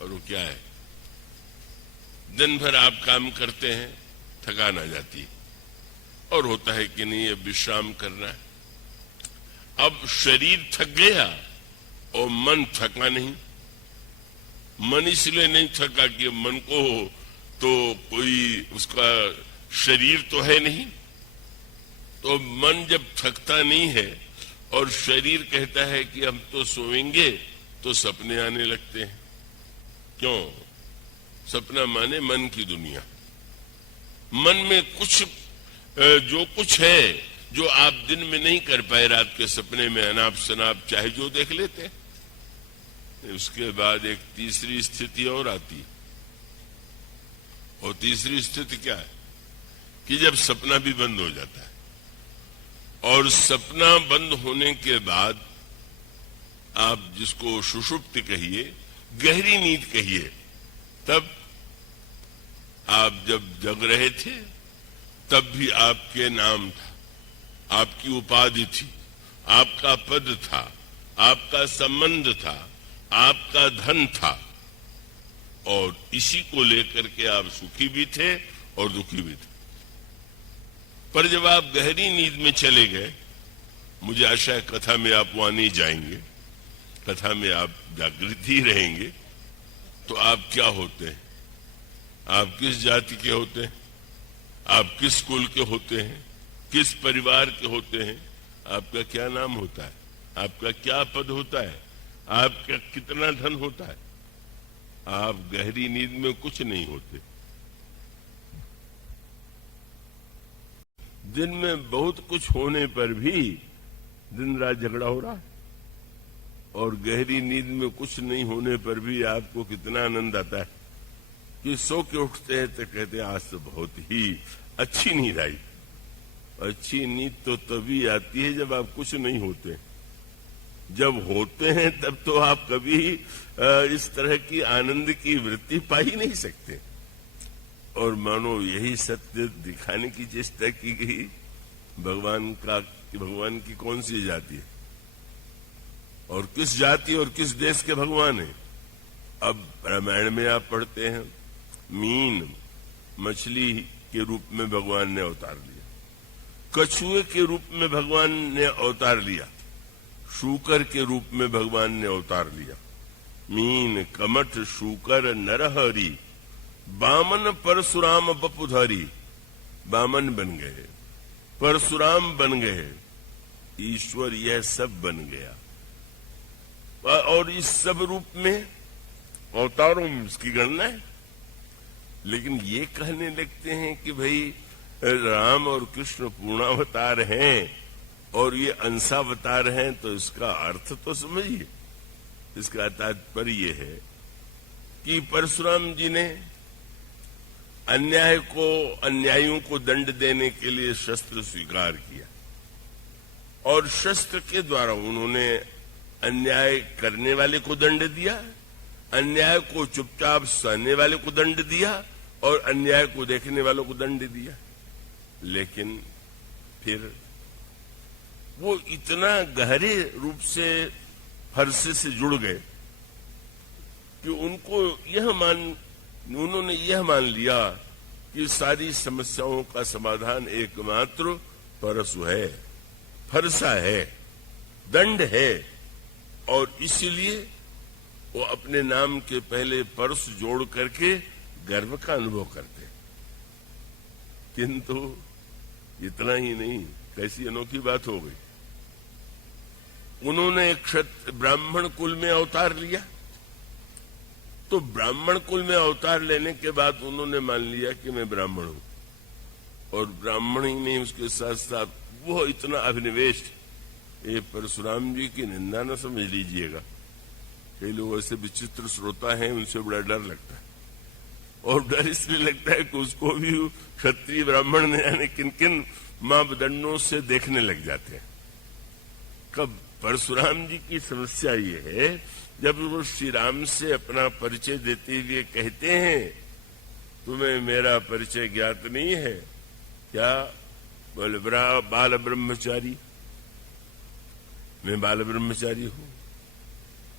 और वो क्या है? दिन भर आप काम करते हैं, थकान आ जाती है और होता है कि नहीं अब विश्राम करना है। अब शरीर थक गया और मन थका नहीं। मन इसलिए नहीं थका कि मन को तो कोई उसका शरीर तो है नहीं, तो मन जब थकता नहीं है और शरीर कहता है कि हम तो सोएंगे, तो सपने आने लगते हैं। क्यों? सपना माने मन की दुनिया। मन में कुछ जो कुछ है जो आप दिन में नहीं कर पाए, रात के सपने में अनाप शनाप चाहे जो देख लेते हैं। उसके बाद एक तीसरी स्थिति और आती है, और तीसरी स्थिति क्या है कि जब सपना भी बंद हो जाता है, और सपना बंद होने के बाद आप जिसको सुषुप्ति कहिए, गहरी नींद कहिए, तब आप जब जग रहे थे तब भी आपके नाम था, आपकी उपाधि थी, आपका पद था, आपका संबंध था, आपका धन था, और इसी को लेकर के आप सुखी भी थे और दुखी भी थे। पर जब आप गहरी नींद में चले गए, मुझे आशा है कथा में आप वहां नहीं जाएंगे, कथा में आप जागृत ही रहेंगे, तो आप क्या होते हैं? आप किस जाति के होते हैं? आप किस कुल के होते हैं? किस परिवार के होते हैं? आपका क्या नाम होता है? आपका क्या पद होता है? आपका कितना धन होता है? आप गहरी नींद में कुछ नहीं होते। दिन में बहुत कुछ होने पर भी दिन रात झगड़ा हो रहा है, और गहरी नींद में कुछ नहीं होने पर भी आपको कितना आनंद आता है कि सो के उठते हैं तो कहते हैं आज तो बहुत ही अच्छी नींद आई। अच्छी नींद तो तभी आती है जब आप कुछ नहीं होते। जब होते हैं तब तो आप कभी इस तरह की आनंद की वृत्ति पा ही नहीं सकते। और मानो यही सत्य दिखाने की चेष्टा की गई भगवान का, कि भगवान की कौन सी जाति है और किस जाति और किस देश के भगवान है। अब रामायण में आप पढ़ते हैं, मीन मछली के रूप में भगवान ने अवतार लिया, कछुए के रूप में भगवान ने अवतार लिया, शूकर के रूप में भगवान ने अवतार लिया, मीन कमठ शूकर नरहरि, बामन परशुराम बपुधारी। बामन बन गए, परशुराम बन गए, ईश्वर यह सब बन गया। और इस सब रूप में अवतारों में इसकी गणना है। लेकिन ये कहने लगते हैं कि भाई राम और कृष्ण पूर्णावतार हैं और ये अंशावतार हैं, तो इसका अर्थ तो समझिए। इसका तात्पर्य ये है कि परशुराम जी ने अन्यायियों को दंड देने के लिए शस्त्र स्वीकार किया और शस्त्र के द्वारा उन्होंने अन्याय करने वाले को दंड दिया, अन्याय को चुपचाप सहने वाले को दंड दिया और अन्याय को देखने वालों को दंड दिया। लेकिन फिर वो इतना गहरे रूप से फरसे से जुड़ गए कि उन्होंने यह मान लिया कि सारी समस्याओं का समाधान एकमात्र परशु है, फरसा है, दंड है। और इसलिए वो अपने नाम के पहले परस जोड़ करके गर्व का अनुभव करते। किंतु इतना ही नहीं, कैसी अनोखी बात हो गई। उन्होंने ब्राह्मण कुल में अवतार लिया, तो ब्राह्मण कुल में अवतार लेने के बाद उन्होंने मान लिया कि मैं ब्राह्मण हूं। और ब्राह्मण ही नहीं, उसके साथ साथ वो इतना अभिनिवेश, ये परशुराम जी की निंदा न समझ लीजिएगा। कई लोग ऐसे विचित्र श्रोता हैं, उनसे बड़ा डर लगता है। और डर इसलिए लगता है कि उसको भी क्षत्रिय ब्राह्मण ने यानी किन किन मापदंडों से देखने लग जाते हैं। कब परशुराम जी की समस्या ये है, जब वो श्री राम से अपना परिचय देते हुए कहते हैं, तुम्हें मेरा परिचय ज्ञात नहीं है क्या? बोले बाल ब्रह्मचारी, मैं बाल ब्रह्मचारी हूं।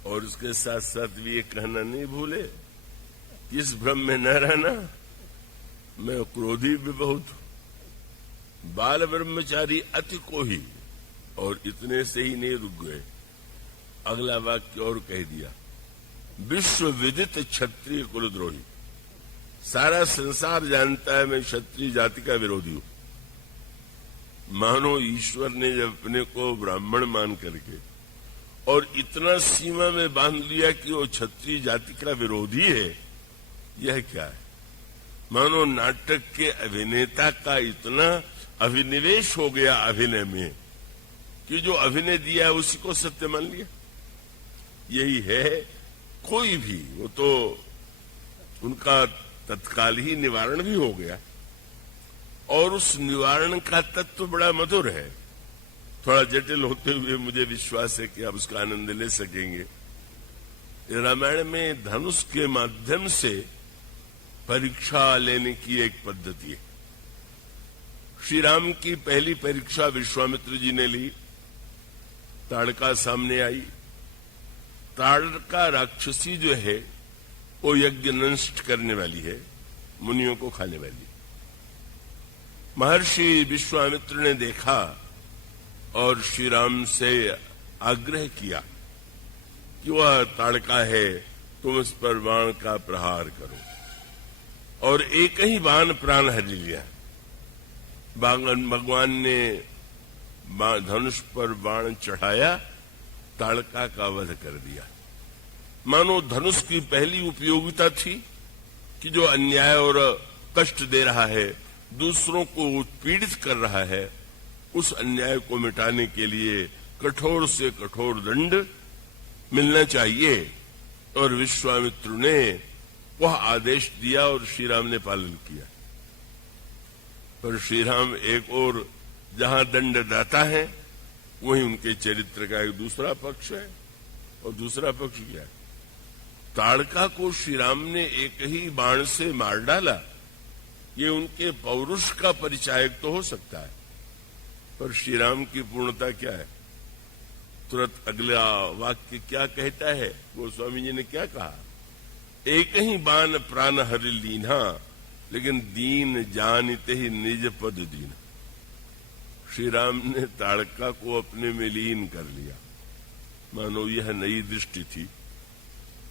और उसके साथ साथ भी ये कहना नहीं भूले कि इस भ्रम में न रहना, मैं क्रोधी भी बहुत हूं। बाल ब्रह्मचारी अति को ही। और इतने से ही नहीं रुक गए, अगला वाक्य और कह दिया, विश्व विदित क्षत्रिय कुलद्रोही। सारा संसार जानता है मैं क्षत्रिय जाति का विरोधी हूं। मानो ईश्वर ने जब अपने को ब्राह्मण मान करके और इतना सीमा में बांध लिया कि वो क्षत्रिय जाति का विरोधी है, यह क्या है? मानो नाटक के अभिनेता का इतना अभिनिवेश हो गया अभिनय में कि जो अभिनय दिया है उसी को सत्य मान लिया। यही है, कोई भी, वो तो उनका तत्काल ही निवारण भी हो गया। और उस निवारण का तत्व बड़ा मधुर है। थोड़ा जटिल होते हुए मुझे विश्वास है कि आप उसका आनंद ले सकेंगे। रामायण में धनुष के माध्यम से परीक्षा लेने की एक पद्धति है। श्री राम की पहली परीक्षा विश्वामित्र जी ने ली। ताड़का सामने आई। ताड़का राक्षसी जो है वो यज्ञ नष्ट करने वाली है, मुनियों को खाने वाली। महर्षि विश्वामित्र ने देखा और श्री राम से आग्रह किया कि वह ताड़का है, तुम इस पर बाण का प्रहार करो। और एक ही बाण प्राण हर लिया। भगवान ने धनुष पर बाण चढ़ाया, ताड़का का वध कर दिया। मानो धनुष की पहली उपयोगिता थी कि जो अन्याय और कष्ट दे रहा है, दूसरों को पीड़ित कर रहा है, उस अन्याय को मिटाने के लिए कठोर से कठोर दंड मिलना चाहिए। और विश्वामित्र ने वह आदेश दिया और श्री राम ने पालन किया। पर श्री राम एक और जहां दंडदाता है, वहीं उनके चरित्र का एक दूसरा पक्ष है। और दूसरा पक्ष क्या है? ताड़का को श्री राम ने एक ही बाण से मार डाला। ये उनके पौरुष का परिचायक तो हो सकता है, पर श्री राम की पूर्णता क्या है? तुरंत अगला वाक्य क्या कहता है? गोस्वामी जी ने क्या कहा? एक ही बाण प्राण हरि लीन्हा, लेकिन दीन जानते ही निज पद दीन। श्री राम ने ताड़का को अपने में लीन कर लिया। मानो यह नई दृष्टि थी।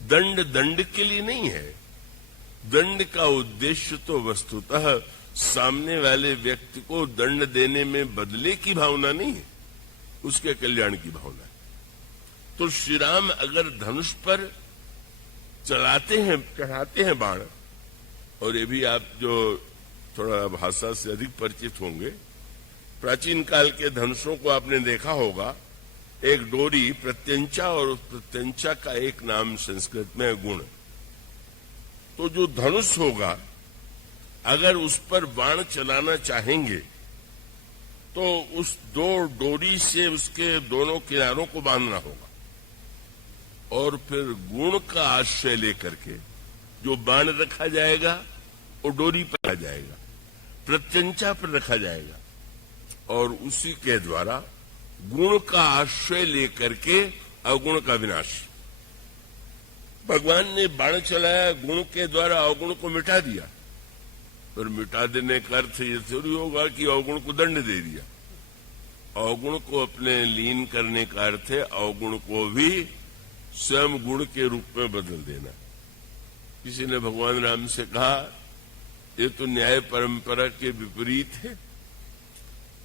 दंड दंड के लिए नहीं है। दंड का उद्देश्य तो वस्तुतः सामने वाले व्यक्ति को दंड देने में बदले की भावना नहीं है, उसके कल्याण की भावना है। तो श्री राम अगर धनुष पर चढ़ाते हैं बाण, और ये भी आप जो थोड़ा भाषा से अधिक परिचित होंगे, प्राचीन काल के धनुषों को आपने देखा होगा, एक डोरी प्रत्यंचा, और उस प्रत्यंचा का एक नाम संस्कृत में है गुण। तो जो धनुष होगा, अगर उस पर बाण चलाना चाहेंगे तो उस दो डोरी से उसके दोनों किनारों को बांधना होगा, और फिर गुण का आश्रय लेकर के जो बाण रखा जाएगा वो डोरी पर रखा जाएगा, प्रत्यंचा पर रखा जाएगा, और उसी के द्वारा गुण का आश्रय लेकर के अवगुण का विनाश। भगवान ने बाण चलाया, गुण के द्वारा अवगुण को मिटा दिया, पर मिटा देने का अर्थ ये थोड़ी होगा कि अवगुण को दंड दे दिया। अवगुण को अपने लीन करने का अर्थ है अवगुण को भी स्वयं गुण के रूप में बदल देना। किसी ने भगवान राम से कहा, ये तो न्याय परंपरा के विपरीत है,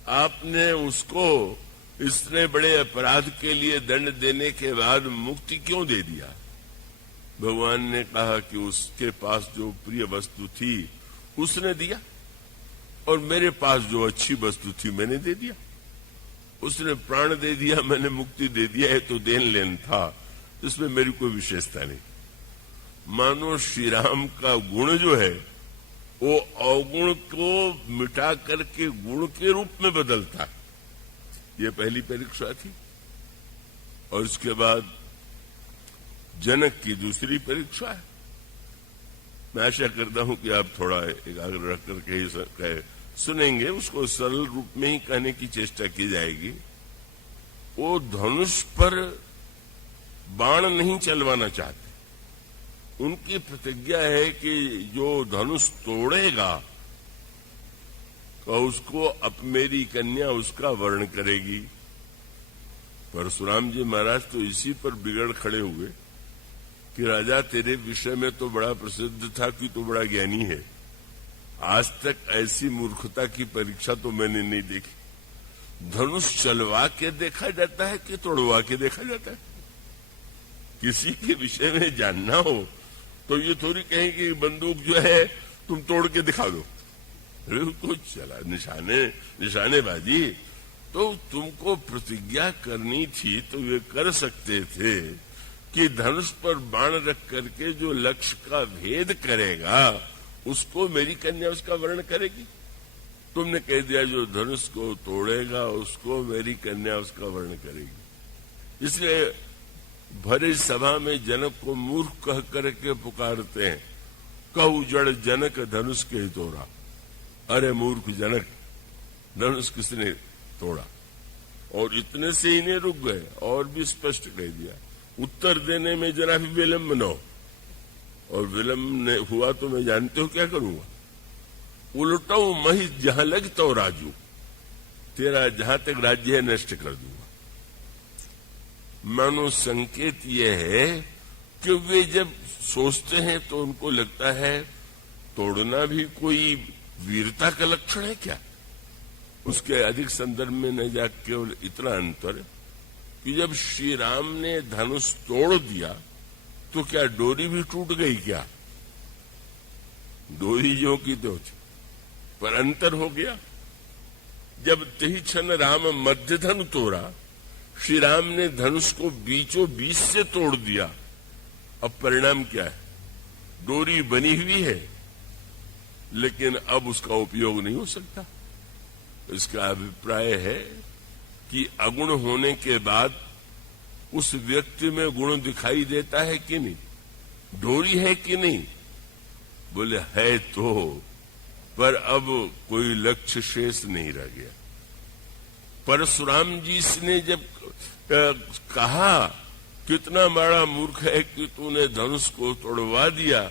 आपने उसको इतने बड़े अपराध के लिए दंड देने के बाद मुक्ति क्यों दे दिया? भगवान ने कहा कि उसके पास जो प्रिय वस्तु थी उसने दिया, और मेरे पास जो अच्छी वस्तु थी मैंने दे दिया। उसने प्राण दे दिया, मैंने मुक्ति दे दिया, है तो देन लेन था, इसमें मेरी कोई विशेषता नहीं। मानो श्री राम का गुण जो है वो अवगुण को मिटा करके गुण के रूप में बदलता है। ये पहली परीक्षा थी, और इसके बाद जनक की दूसरी परीक्षा है। मैं आशा करता हूं कि आप थोड़ा एकाग्र रख करके सुनेंगे, उसको सरल रूप में ही कहने की चेष्टा की जाएगी। वो धनुष पर बाण नहीं चलवाना चाहते, उनकी प्रतिज्ञा है कि जो धनुष तोड़ेगा तो उसको अब मेरी कन्या उसका वर्ण करेगी। परशुराम जी महाराज तो इसी पर बिगड़ खड़े हुए कि राजा तेरे विषय में तो बड़ा प्रसिद्ध था कि तू बड़ा ज्ञानी है, आज तक ऐसी मूर्खता की परीक्षा तो मैंने नहीं देखी। धनुष चलवा के देखा जाता है कि तोड़वा के देखा जाता है? किसी के विषय में जानना हो तो ये थोड़ी कहें कि बंदूक जो है तुम तोड़ के दिखा दो, अरे तो चला निशानेबाजी। तो तुमको प्रतिज्ञा करनी थी तो ये कर सकते थे कि धनुष पर बाण रख करके जो लक्ष्य का भेद करेगा उसको मेरी कन्या उसका वर्ण करेगी। तुमने कह दिया जो धनुष को तोड़ेगा उसको मेरी कन्या उसका वर्ण करेगी। इसलिए भरे सभा में जनक को मूर्ख कह करके पुकारते हैं, कहु जड़ जनक धनुष के तोड़ा। अरे मूर्ख जनक, धनुष किसने तोड़ा? और इतने से ही नहीं रुक गए, और भी स्पष्ट कह दिया, उत्तर देने में जरा भी विलंब न हो, और विलंब हुआ तो मैं जानते हो क्या करूंगा, उलटाऊ मही जहां लग तो राजू, तेरा जहां तक राज्य है नष्ट कर दूंगा। मानो संकेत यह है कि वे जब सोचते हैं तो उनको लगता है तोड़ना भी कोई वीरता का लक्षण है क्या? उसके अधिक संदर्भ में न जा केवल इतना अंतर कि जब श्री राम ने धनुष तोड़ दिया तो क्या डोरी भी टूट गई क्या? डोरी जो की तो थी, पर अंतर हो गया। जब तही क्षण राम मध्य धनु तोड़ा, श्री राम ने धनुष को बीचों बीच से तोड़ दिया। अब परिणाम क्या है? डोरी बनी हुई है लेकिन अब उसका उपयोग नहीं हो सकता। इसका अभिप्राय है कि अगुण होने के बाद उस व्यक्ति में गुण दिखाई देता है कि नहीं? डोरी है कि नहीं? बोले है तो, पर अब कोई लक्ष्य शेष नहीं रह गया। परशुराम जी ने जब कहा कितना बड़ा मूर्ख है कि तूने धनुष को तोड़वा दिया,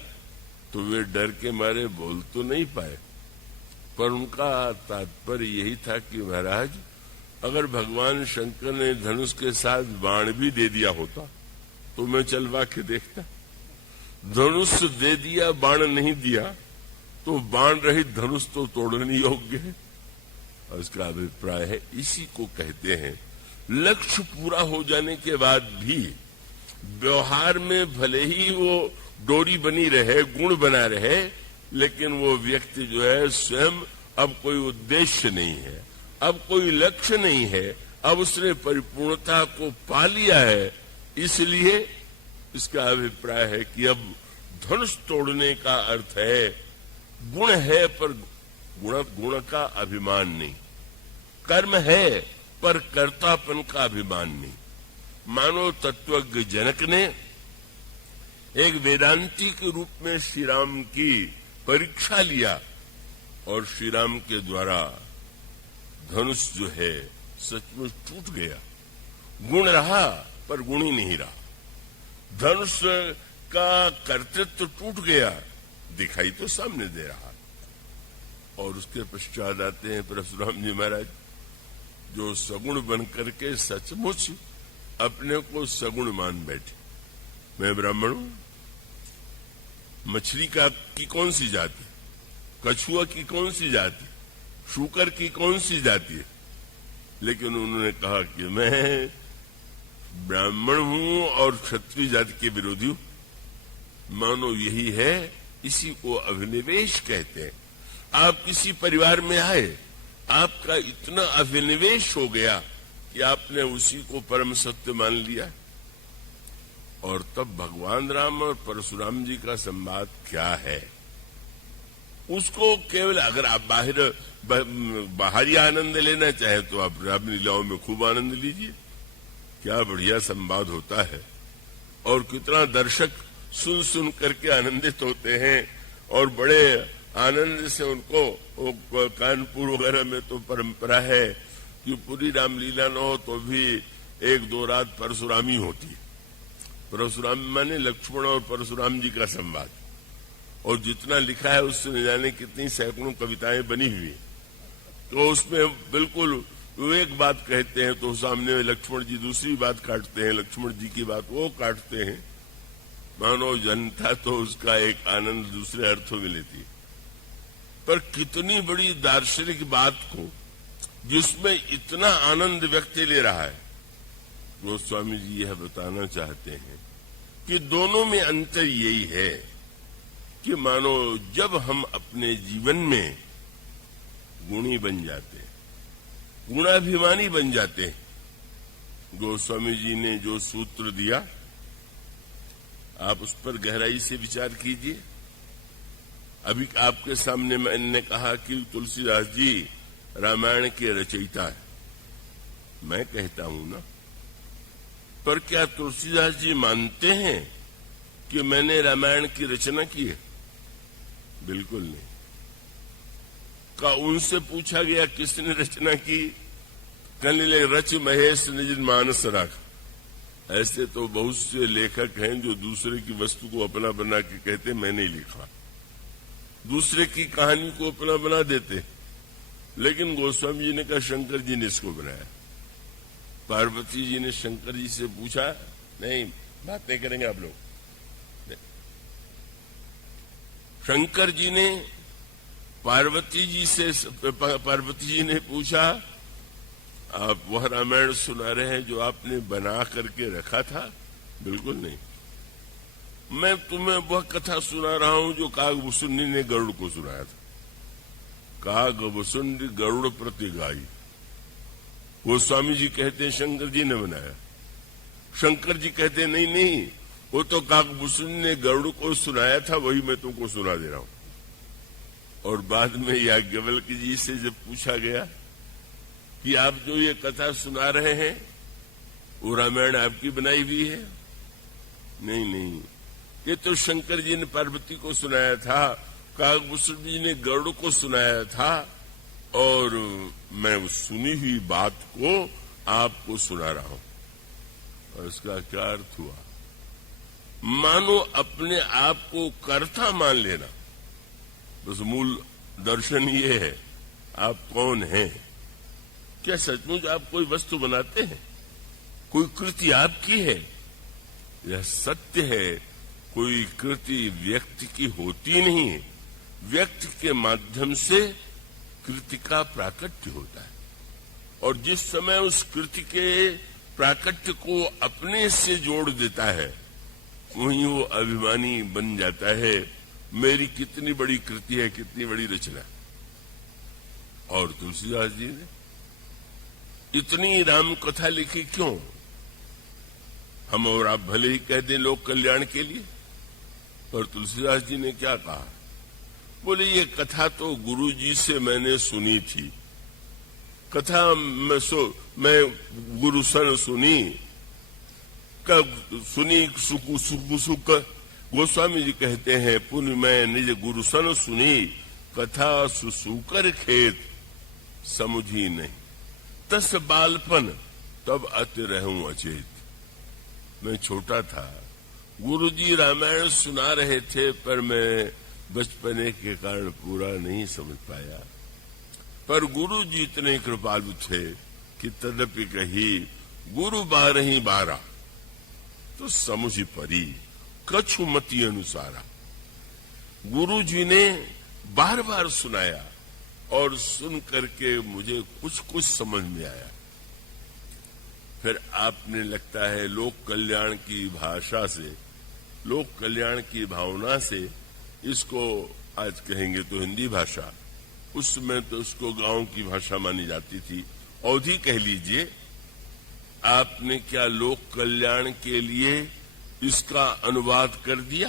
तो वे डर के मारे बोल तो नहीं पाए, पर उनका तात्पर्य यही था कि महाराज अगर भगवान शंकर ने धनुष के साथ बाण भी दे दिया होता तो मैं चलवा के देखता, धनुष दे दिया, बाण नहीं दिया, तो बाण रहित धनुष तो तोड़ने योग्य है। उसका अभिप्राय है, इसी को कहते हैं लक्ष्य पूरा हो जाने के बाद भी व्यवहार में भले ही वो डोरी बनी रहे, गुण बना रहे, लेकिन वो व्यक्ति जो है स्वयं अब कोई उद्देश्य नहीं है, अब कोई लक्ष्य नहीं है, अब उसने परिपूर्णता को पा लिया है। इसलिए इसका अभिप्राय है कि अब धनुष तोड़ने का अर्थ है गुण है पर गुण का अभिमान नहीं, कर्म है पर कर्तापन का अभिमान नहीं। मानो तत्वज्ञ जनक ने एक वेदांती के रूप में श्री राम की परीक्षा लिया और श्री राम के द्वारा धनुष जो है सचमुच टूट गया। गुण रहा पर गुण ही नहीं रहा, धनुष का कर्तृत्व टूट गया, दिखाई तो सामने दे रहा। और उसके पश्चात आते हैं परशुराम जी महाराज, जो सगुण बन करके सचमुच अपने को सगुण मान बैठे। मैं ब्राह्मण हूं, मछली की कौन सी जाति, कछुआ की कौन सी जाति, शूकर की कौन सी जाति है, लेकिन उन्होंने कहा कि मैं ब्राह्मण हूं और क्षत्रिय जाति के विरोधी हूं। मानो यही है, इसी को अभिनिवेश कहते हैं। आप किसी परिवार में आए, आपका इतना अभिनिवेश हो गया कि आपने उसी को परम सत्य मान लिया। और तब भगवान राम और परशुराम जी का संवाद क्या है, उसको केवल अगर आप बाहरी आनंद लेना चाहें तो आप राम लीलाओं में खूब आनंद लीजिए। क्या बढ़िया संवाद होता है और कितना दर्शक सुन सुन करके आनंदित होते हैं और बड़े आनंद से उनको कानपुर वगैरह में तो परंपरा है कि पूरी रामलीला न हो तो भी 1-2 रात परशुरामी होती है। परशुराम माने लक्ष्मण और परशुराम जी का संवाद, और जितना लिखा है उससे न जाने कितनी सैकड़ों कविताएं बनी हुई। तो उसमें बिल्कुल वो एक बात कहते हैं तो सामने लक्ष्मण जी दूसरी बात काटते हैं, लक्ष्मण जी की बात वो काटते हैं। मानो जनता तो उसका एक आनंद दूसरे अर्थों में लेती है, पर कितनी बड़ी दार्शनिक बात को जिसमें इतना आनंद व्यक्ति ले रहा है। गोस्वामी जी यह बताना चाहते हैं कि दोनों में अंतर यही है कि मानो जब हम अपने जीवन में गुणी बन जाते हैं, गुणाभिमानी बन जाते हैं, गोस्वामी जी ने जो सूत्र दिया आप उस पर गहराई से विचार कीजिए। अभी आपके सामने मैंने कहा कि तुलसीदास जी रामायण के रचयिता है, मैं कहता हूं ना, पर क्या तुलसीदास जी मानते हैं कि मैंने रामायण की रचना की है? बिल्कुल नहीं। का उनसे पूछा गया किसने रचना की, कहने रच महेश निज मानस राख। ऐसे तो बहुत से लेखक हैं जो दूसरे की वस्तु को अपना बना के कहते मैंने लिखा, दूसरे की कहानी को अपना बना देते। लेकिन गोस्वामी जी ने कहा शंकर जी ने इसको बनाया। पार्वती जी ने शंकर जी से पूछा, नहीं बात नहीं करेंगे आप लोग। शंकर जी ने पार्वती जी ने पूछा, आप वह रामायण सुना रहे हैं जो आपने बना करके रखा था? बिल्कुल नहीं। मैं तुम्हें वह कथा सुना रहा हूं जो कागभूषुंडी ने गरुड़ को सुनाया था। कागभूषुंडी गरुड़ प्रति गाई। गोस्वामी जी कहते हैं शंकर जी ने बनाया। शंकर जी कहते हैं नहीं नहीं, वो तो कागभूषुंडी ने गरुड़ को सुनाया था, वही मैं तुमको सुना दे रहा हूं। और बाद में याज्ञवल्क्य जी से जब पूछा गया कि आप जो ये कथा सुना रहे हैं वो रामायण आपकी बनाई हुई है? नहीं नहीं, ये तो शंकर जी ने पार्वती को सुनाया था, कागभूषण जी ने गरुड़ को सुनाया था, और मैं उस सुनी हुई बात को आपको सुना रहा हूं। और इसका क्या अर्थ हुआ? मानो अपने आप को कर्ता मान लेना। बस मूल दर्शन ये है, आप कौन हैं? क्या सचमुच आप कोई वस्तु बनाते हैं? कोई कृति आपकी है? यह सत्य है, कोई कृति व्यक्ति की होती नहीं है, व्यक्ति के माध्यम से कृति का प्राकट्य होता है। और जिस समय उस कृति के प्राकट्य को अपने से जोड़ देता है, वहीं वो अभिमानी बन जाता है, मेरी कितनी बड़ी कृति है, कितनी बड़ी रचना। और तुलसीदास जी ने इतनी राम कथा लिखी क्यों? हम और आप भले ही कह दें लोक कल्याण के लिए, पर तुलसीदास जी ने क्या कहा? बोले ये कथा तो गुरु जी से मैंने सुनी थी, कथा मैं गुरु सन सुनी, कब सुनी सुख गोस्वामी जी कहते हैं, पुण्य मैं निज गुरु सन सुनी, कथा सुसूकर खेत समुझी नहीं, तस बालपन तब अति रहूं अचेत। मैं छोटा था, गुरुजी रामायण सुना रहे थे, पर मैं बचपने के कारण पूरा नहीं समझ पाया। पर गुरु जी इतने कृपालु थे कि तदपि कही गुरु 12 तो समुझी परी कछु मति अनुसारा। गुरु जी ने बार बार सुनाया और सुन करके मुझे कुछ कुछ समझ में आया। फिर आपने लगता है लोक कल्याण की भाषा से, लोक कल्याण की भावना से, इसको आज कहेंगे तो हिंदी भाषा, उस समय तो उसको गांव की भाषा मानी जाती थी, अवधी कह लीजिए। आपने क्या लोक कल्याण के लिए इसका अनुवाद कर दिया?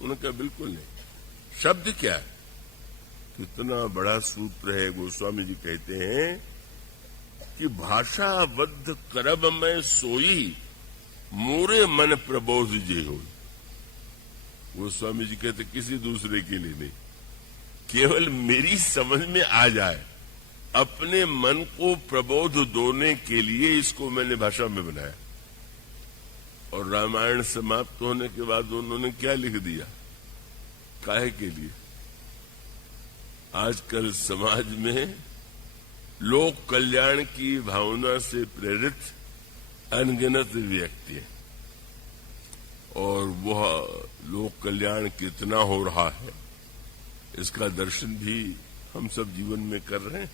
उन्होंने कहा बिल्कुल नहीं। शब्द क्या है? कितना बड़ा सूत्र है। गोस्वामी जी कहते हैं कि भाषा बद्ध करब मैं सोई, मोरे मन प्रबोध जे होई। गोस्वामी जी कहते किसी दूसरे के लिए नहीं, केवल मेरी समझ में आ जाए, अपने मन को प्रबोध दोने के लिए इसको मैंने भाषा में बनाया। और रामायण समाप्त होने के बाद उन्होंने क्या लिख दिया? काहे के लिए? आजकल समाज में लोक कल्याण की भावना से प्रेरित अनगिनत व्यक्ति है, और वह लोक कल्याण कितना हो रहा है इसका दर्शन भी हम सब जीवन में कर रहे हैं।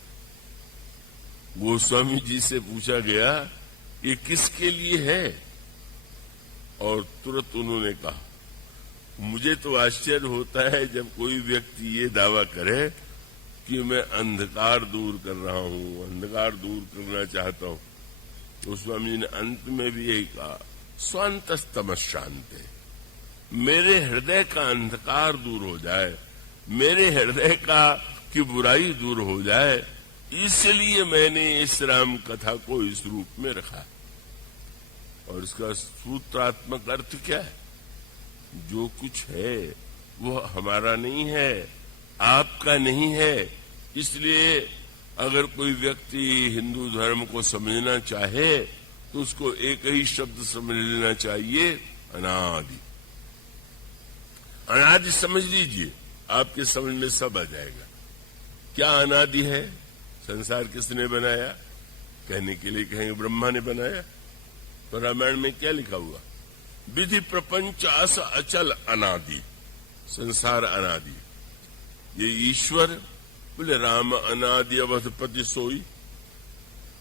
गोस्वामी जी से पूछा गया ये किसके लिए है, और तुरंत उन्होंने कहा, मुझे तो आश्चर्य होता है जब कोई व्यक्ति ये दावा करे कि मैं अंधकार दूर कर रहा हूं, अंधकार दूर करना चाहता हूं। गोस्वामी जी ने अंत में भी यही कहा, स्वांतस्तमः शांते, मेरे हृदय का अंधकार दूर हो जाए, मेरे हृदय का की बुराई दूर हो जाए, इसलिए मैंने इस राम कथा को इस रूप में रखा। और इसका सूत्रात्मक अर्थ क्या है? जो कुछ है वो हमारा नहीं है, आपका नहीं है। इसलिए अगर कोई व्यक्ति हिंदू धर्म को समझना चाहे तो उसको एक ही शब्द समझ लेना चाहिए, अनादि। अनादि समझ लीजिए, आपके समझ में सब आ जाएगा। क्या अनादि है? संसार किसने बनाया? कहने के लिए कहेंगे ब्रह्मा ने बनाया। तो रामायण में क्या लिखा हुआ? विधि प्रपंच अस अचल अनादि, संसार अनादि। ये ईश्वर बोले राम अनादि अवधपति सोई,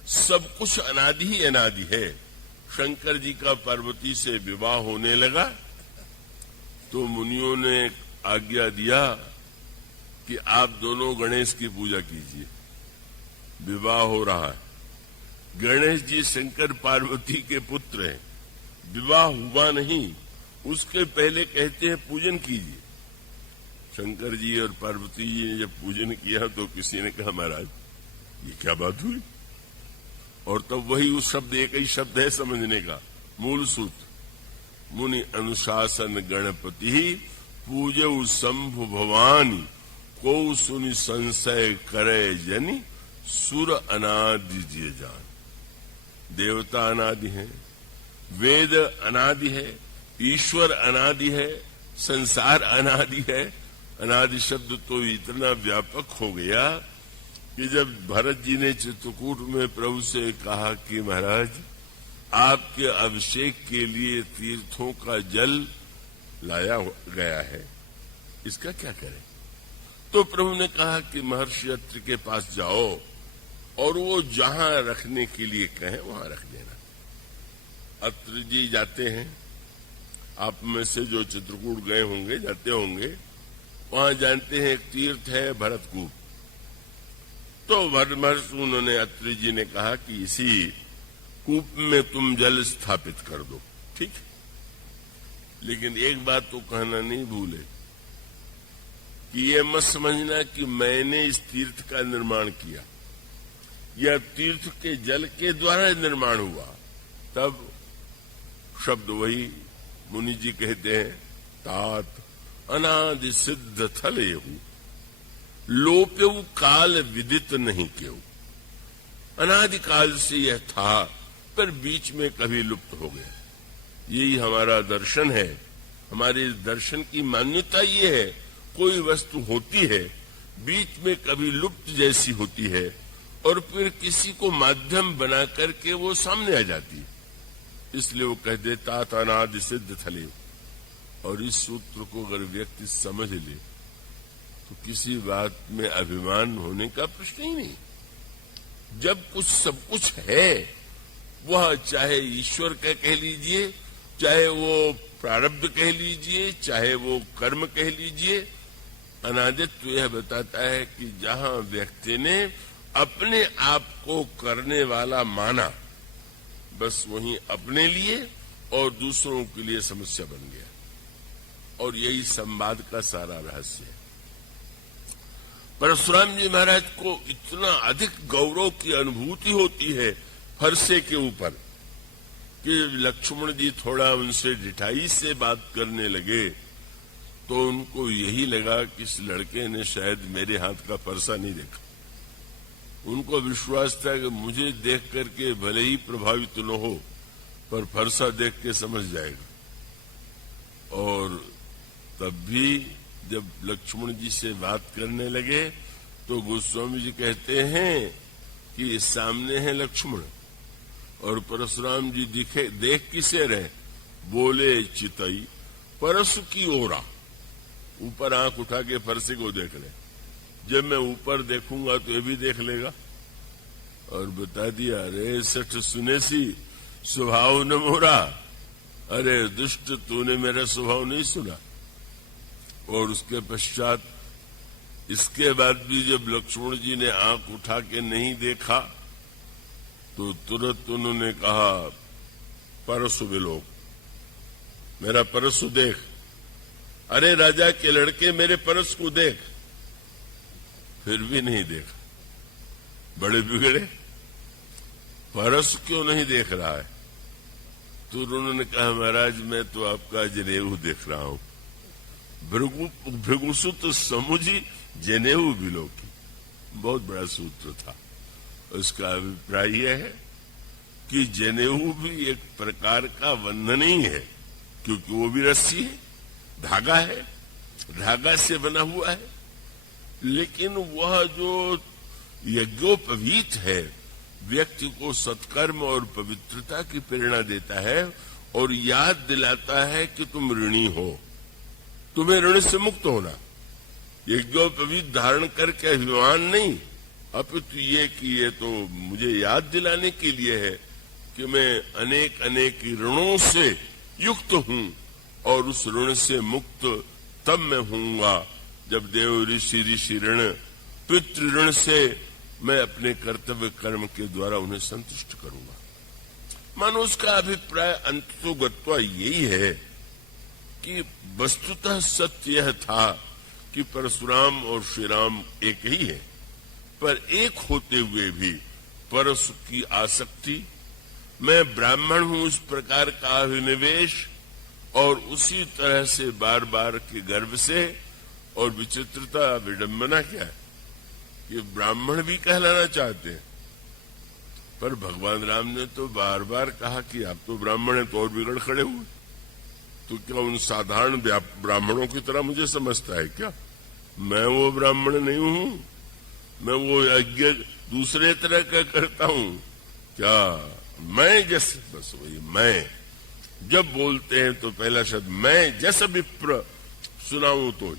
सब कुछ अनादि ही अनादि है। शंकर जी का पार्वती से विवाह होने लगा तो मुनियों ने आज्ञा दिया कि आप दोनों गणेश की पूजा कीजिए। विवाह हो रहा है, गणेश जी शंकर पार्वती के पुत्र हैं, विवाह हुआ नहीं, उसके पहले कहते हैं पूजन कीजिए। शंकर जी और पार्वती जी ने जब पूजन किया तो किसी ने कहा महाराज ये क्या बात हुई? और तब वही उस शब्द, एक ही शब्द है समझने का, मूल सूत्र, मुनि अनुशासन गणपति पूजऊ शंभु भवानी, को सुनि संशय करे जनि, सुर अनादि जिय जान। देवता अनादि है, वेद अनादि है, ईश्वर अनादि है, संसार अनादि है। अनादि शब्द तो इतना व्यापक हो गया कि जब भरत जी ने चित्रकूट में प्रभु से कहा कि महाराज आपके अभिषेक के लिए तीर्थों का जल लाया गया है, इसका क्या करें? तो प्रभु ने कहा कि महर्षि अत्रि के पास जाओ और वो जहां रखने के लिए कहें वहां रख देना। अत्रि जी जाते हैं, आप में से जो चित्रकूट गए होंगे, जाते होंगे, वहां जानते हैं एक तीर्थ है भरतकूप। तो महर्षि उन्होंने अत्रि जी ने कहा कि इसी कूप में तुम जल स्थापित कर दो, ठीक है? लेकिन एक बात तो कहना नहीं भूले कि ये मत समझना कि मैंने इस तीर्थ का निर्माण किया, यह तीर्थ के जल के द्वारा निर्माण हुआ। तब शब्द वही मुनि जी कहते हैं, तात अनादि सिद्ध थलेहु लोप्यु काल विदित नहीं क्यों। अनादिकाल से यह था पर बीच में कभी लुप्त हो गया। यही हमारा दर्शन है। हमारे दर्शन की मान्यता ये है, कोई वस्तु होती है, बीच में कभी लुप्त जैसी होती है और फिर किसी को माध्यम बना करके वो सामने आ जाती है। इसलिए वो कह देता अनादि सिद्ध थले। और इस सूत्र को अगर व्यक्ति समझ ले तो किसी बात में अभिमान होने का प्रश्न ही नहीं। जब कुछ सब कुछ है, वह चाहे ईश्वर का कह लीजिए, चाहे वो प्रारब्ध कह लीजिए, चाहे वो कर्म कह लीजिए, अनादित्व यह बताता है कि जहां व्यक्ति ने अपने आप को करने वाला माना, बस वहीं अपने लिए और दूसरों के लिए समस्या बन गया। और यही संवाद का सारा रहस्य है। परशुराम जी महाराज को इतना अधिक गौरव की अनुभूति होती है फरसे के ऊपर कि लक्ष्मण जी थोड़ा उनसे ढिठाई से बात करने लगे तो उनको यही लगा कि इस लड़के ने शायद मेरे हाथ का फरसा नहीं देखा। उनको विश्वास था कि मुझे देख करके भले ही प्रभावित न हो, पर फरसा देख के समझ जाएगा। और तब भी जब लक्ष्मण जी से बात करने लगे तो गोस्वामी जी कहते हैं कि सामने है लक्ष्मण और परशुराम जी देख किसे रहे, बोले चितई परसु की ओरा। ऊपर आंख उठा के फरसे को देख ले, जब मैं ऊपर देखूंगा तो ये भी देख लेगा। और बता दिया, अरे सठ सुने सी स्वभाव न मोरा, अरे दुष्ट तूने मेरा स्वभाव नहीं सुना। और उसके पश्चात इसके बाद भी जब लक्ष्मण जी ने आंख उठा के नहीं देखा तो तुरंत उन्होंने कहा, परसु विलोक, मेरा परसु देख। अरे राजा के लड़के मेरे परस को देख। फिर भी नहीं देखा, बड़े बिगड़े, परस क्यों नहीं देख रहा है? तो उन्होंने कहा, महाराज मैं तो आपका जनेऊ देख रहा हूं। भृगुसुत समुझी जनेऊ बिलोकी, बहुत बड़ा सूत्र था। उसका अभिप्राय यह है कि जनेऊ भी एक प्रकार का बंधन ही है, क्योंकि वो भी रस्सी है, धागा है, धागा से बना हुआ है। लेकिन वह जो यज्ञोपवीत है, व्यक्ति को सत्कर्म और पवित्रता की प्रेरणा देता है और याद दिलाता है कि तुम ऋणी हो, तुम्हें ऋण से मुक्त होना। यज्ञोपवीत धारण करके अभिमान नहीं, अपितु ये कि ये तो मुझे याद दिलाने के लिए है कि मैं अनेक अनेक ऋणों से युक्त हूं और उस ऋण से मुक्त तब मैं होऊंगा जब देव ऋषि ऋण पितृ ऋण से मैं अपने कर्तव्य कर्म के द्वारा उन्हें संतुष्ट करूंगा। मानो उसका अभिप्राय अंततोगत्वा यही है कि वस्तुतः सत्य यह था कि परशुराम और श्री राम एक ही है, पर एक होते हुए भी परशु की आसक्ति, मैं ब्राह्मण हूं उस प्रकार का अभिनिवेश और उसी तरह से बार बार के गर्व से, और विचित्रता विडंबना क्या है, ये ब्राह्मण भी कहलाना चाहते हैं। पर भगवान राम ने तो बार बार कहा कि आप तो ब्राह्मण हैं, तो और बिगड़ खड़े हुए। तो क्या उन साधारण ब्राह्मणों की तरह मुझे समझता है क्या? मैं वो ब्राह्मण नहीं हूं, मैं वो यज्ञ दूसरे तरह का करता हूं क्या? मैं जैसे, बस वही मैं। जब बोलते हैं तो पहला शब्द मैं जस विप्र सुनाऊं तो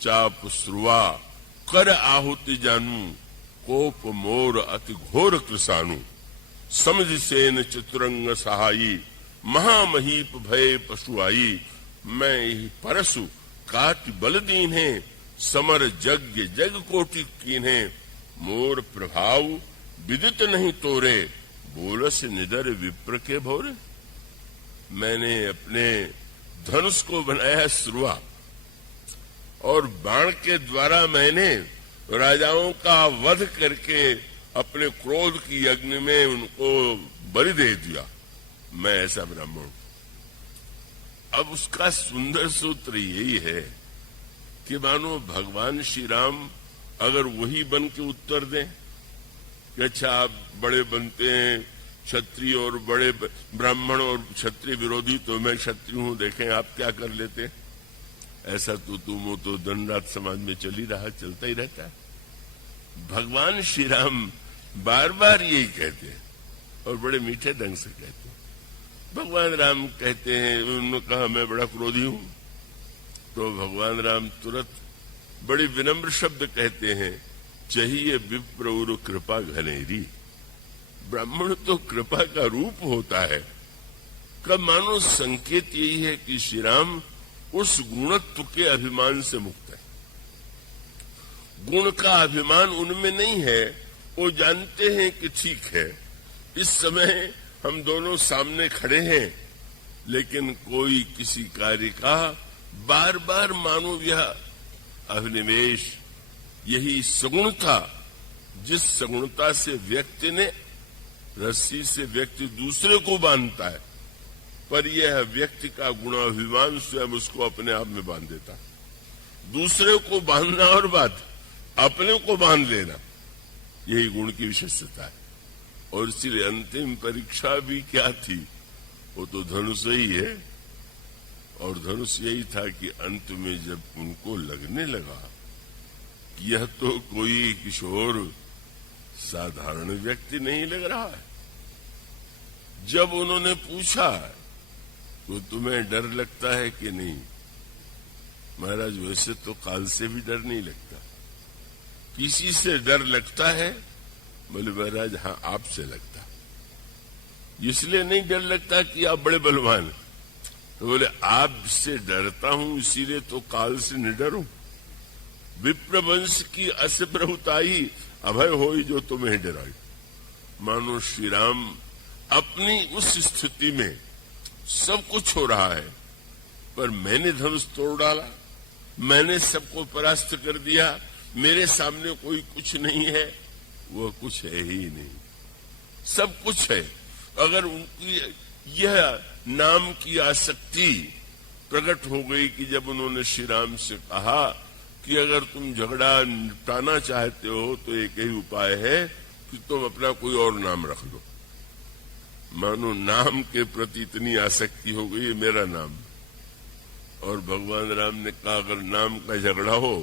चाप श्रुवा कर आहुति जानू कोप मोर अति घोर कृसाणु समझ सेन चतुरंग सहाई महामहीप भय पशुआई मैं ही परसु काट बल दीन है समर यज्ञ जग कोटि कीन्हे मोर प्रभाव विदित नहीं तोरे बोलस निदर विप्र के भोरे। मैंने अपने धनुष को बनाया श्रुवा और बाण के द्वारा मैंने राजाओं का वध करके अपने क्रोध की अग्नि में उनको बलि दे दिया। मैं ऐसा ब्राह्मण। अब उसका सुंदर सूत्र यही है कि मानो भगवान श्री राम अगर वही बन के उत्तर दें कि अच्छा आप बड़े बनते हैं क्षत्रिय और बड़े ब्राह्मण और क्षत्रिय विरोधी, तो मैं क्षत्रिय हूं, देखें आप क्या कर लेते हैं। ऐसा तो तुम तो दिन रात समाज में चल ही रहा, चलता ही रहता है। भगवान श्री राम बार बार यही कहते हैं और बड़े मीठे ढंग से कहते हैं। भगवान राम कहते हैं, उन्होंने कहा मैं बड़ा क्रोधी हूं, तो भगवान राम तुरंत बड़ी विनम्र शब्द कहते हैं, चाहिए विप्र उरु कृपा घनेरी। ब्राह्मण तो कृपा का रूप होता है। कब मानो संकेत यही है कि श्री राम उस गुणत्व के अभिमान से मुक्त है। गुण का अभिमान उनमें नहीं है। वो जानते हैं कि ठीक है इस समय हम दोनों सामने खड़े हैं, लेकिन कोई किसी कार्य का बार बार मानो यह अभिनिवेश, यही सगुणता, जिस सगुणता से व्यक्ति ने रस्सी से व्यक्ति दूसरे को बांधता है, पर यह व्यक्ति का गुणाभिमान स्वयं उसको अपने आप में बांध देता है। दूसरे को बांधना और बात, अपने को बांध लेना, यही गुण की विशेषता है। और इसलिए अंतिम परीक्षा भी क्या थी, वो तो धनुष ही है। और धनुष यही था कि अंत में जब उनको लगने लगा कि यह तो कोई किशोर साधारण व्यक्ति नहीं लग रहा है, जब उन्होंने पूछा तो तुम्हें डर लगता है कि नहीं, महाराज वैसे तो काल से भी डर नहीं लगता। किसी से डर लगता है? बोले महाराज हाँ आपसे लगता। इसलिए नहीं डर लगता कि आप बड़े बलवान, तो बोले आपसे डरता हूं इसीलिए तो काल से निडर हूं। विप्र वंश की अस प्रभुताई अभय होई जो तुम्हें डराई। मानो श्री राम अपनी उस स्थिति में सब कुछ हो रहा है, पर मैंने धनुष तोड़ डाला, मैंने सबको परास्त कर दिया, मेरे सामने कोई कुछ नहीं है। वह कुछ है ही नहीं, सब कुछ है। अगर उनकी यह नाम की आसक्ति प्रकट हो गई कि जब उन्होंने श्री राम से कहा कि अगर तुम झगड़ा निपटाना चाहते हो तो एक ही उपाय है कि तुम अपना कोई और नाम रख लो। मानो नाम के प्रति इतनी आसक्ति हो गई है, मेरा नाम। और भगवान राम ने कहा अगर नाम का झगड़ा हो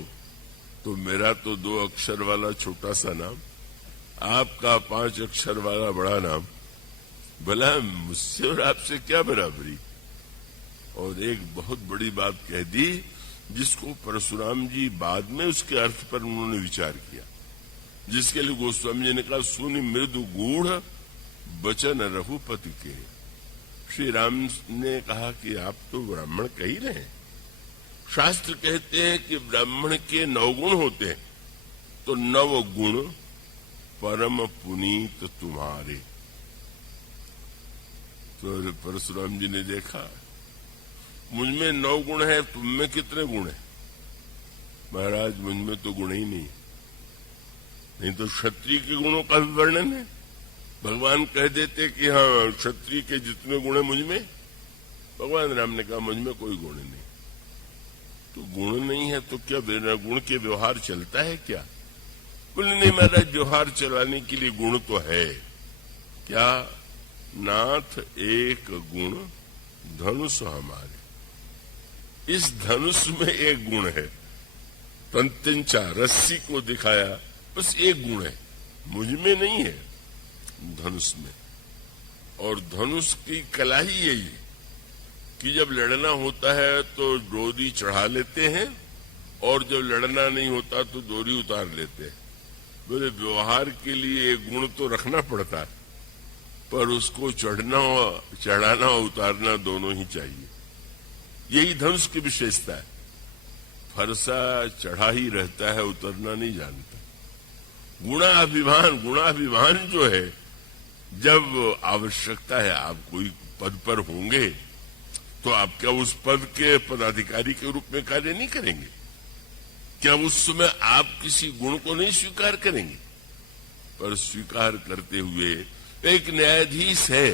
तो मेरा तो 2 अक्षर वाला छोटा सा नाम, आपका 5 अक्षर वाला बड़ा नाम, भला मुझसे और आपसे क्या बराबरी। और एक बहुत बड़ी बात कह दी जिसको परशुराम जी बाद में उसके अर्थ पर उन्होंने विचार किया, जिसके लिए गोस्वामी जी ने कहा सुनि मृदु गूढ़ वचन रघुपति के। श्री राम ने कहा कि आप तो ब्राह्मण कह ही रहे हैं, शास्त्र कहते हैं कि ब्राह्मण के 9 गुण होते हैं, तो 9 गुण परम पुनीत तुम्हारे। तो परशुराम जी ने देखा मुझ में 9 गुण है, तुम में कितने गुण है? महाराज मुझ में तो गुण ही नहीं तो क्षत्रिय के गुणों का भी वर्णन है। भगवान कह देते कि हाँ क्षत्रिय के जितने गुण है मुझ में। भगवान राम ने कहा मुझ में कोई गुण नहीं। तो गुण नहीं है तो क्या बिना गुण के व्यवहार चलता है क्या? बोले नहीं महाराज, व्यवहार चलाने के लिए गुण तो है। क्या? नाथ एक गुण धनुष हमारे। इस धनुष में एक गुण है, तंतिंचा रस्सी को दिखाया, बस एक गुण है, मुझ में नहीं है, धनुष में। और धनुष की कला ही यही है कि जब लड़ना होता है तो डोरी चढ़ा लेते हैं और जब लड़ना नहीं होता तो डोरी उतार लेते हैं। बोले व्यवहार के लिए एक गुण तो रखना पड़ता है, पर उसको चढ़ाना और उतारना दोनों ही चाहिए। यही धनुष की विशेषता है। फरसा चढ़ा ही रहता है, उतरना नहीं जानता। गुणाभिमान जो है, जब आवश्यकता है, आप कोई पद पर होंगे तो आप क्या उस पद के पदाधिकारी के रूप में कार्य नहीं करेंगे? क्या उस समय आप किसी गुण को नहीं स्वीकार करेंगे? पर स्वीकार करते हुए एक न्यायाधीश है,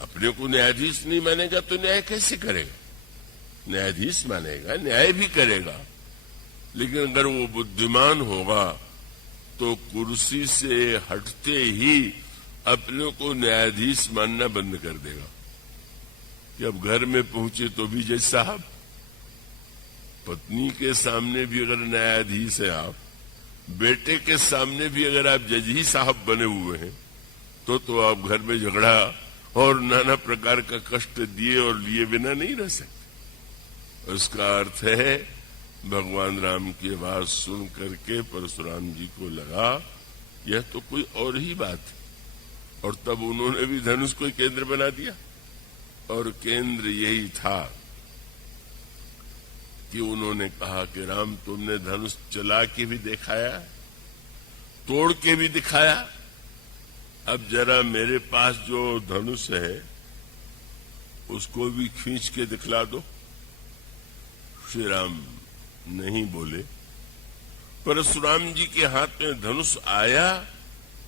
अपने को न्यायाधीश नहीं मानेगा तो न्याय कैसे करेगा? न्यायाधीश मानेगा, न्याय भी करेगा, लेकिन अगर वो बुद्धिमान होगा तो कुर्सी से हटते ही अपने को न्यायाधीश मानना बंद कर देगा। कि अब घर में पहुंचे तो भी जज साहब, पत्नी के सामने भी अगर न्यायाधीश है आप, बेटे के सामने भी अगर आप जज ही साहब बने हुए हैं, तो आप घर में झगड़ा और नाना प्रकार का कष्ट दिए और लिए बिना नहीं रह सकते। उसका अर्थ है भगवान राम की आवाज सुन करके परशुराम जी को लगा यह तो कोई और ही बात है, और तब उन्होंने भी धनुष को केंद्र बना दिया। और केंद्र यही था कि उन्होंने कहा कि राम तुमने धनुष चला के भी दिखाया, तोड़ के भी दिखाया, अब जरा मेरे पास जो धनुष है उसको भी खींच के दिखला दो। श्री राम नहीं बोले। परशुराम जी के हाथ में धनुष आया,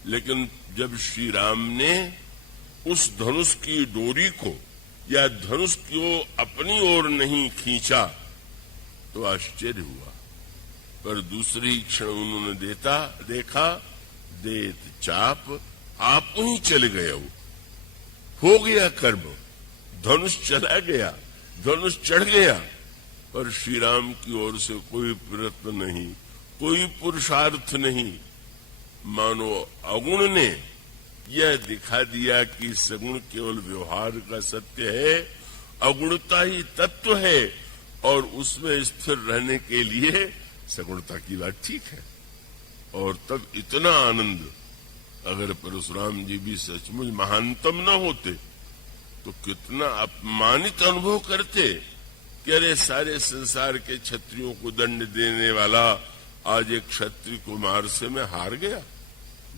लेकिन जब श्री राम ने उस धनुष की डोरी को या धनुष को अपनी ओर नहीं खींचा तो आश्चर्य हुआ। पर दूसरे ही क्षण उन्होंने देखा देत चाप आप ही चले गए। हो गया कर्म, धनुष चला गया, धनुष चढ़ गया, पर श्री राम की ओर से कोई प्रयत्न नहीं, कोई पुरुषार्थ नहीं। मानो अगुण ने यह दिखा दिया कि सगुण केवल व्यवहार का सत्य है, अगुणता ही तत्व है, और उसमें स्थिर रहने के लिए सगुणता की बात ठीक है। और तब इतना आनंद, अगर परशुराम जी भी सचमुच महानतम न होते तो कितना अपमानित अनुभव करते कि अरे सारे संसार के क्षत्रियों को दंड देने वाला आज एक क्षत्रिय कुमार से मैं हार गया।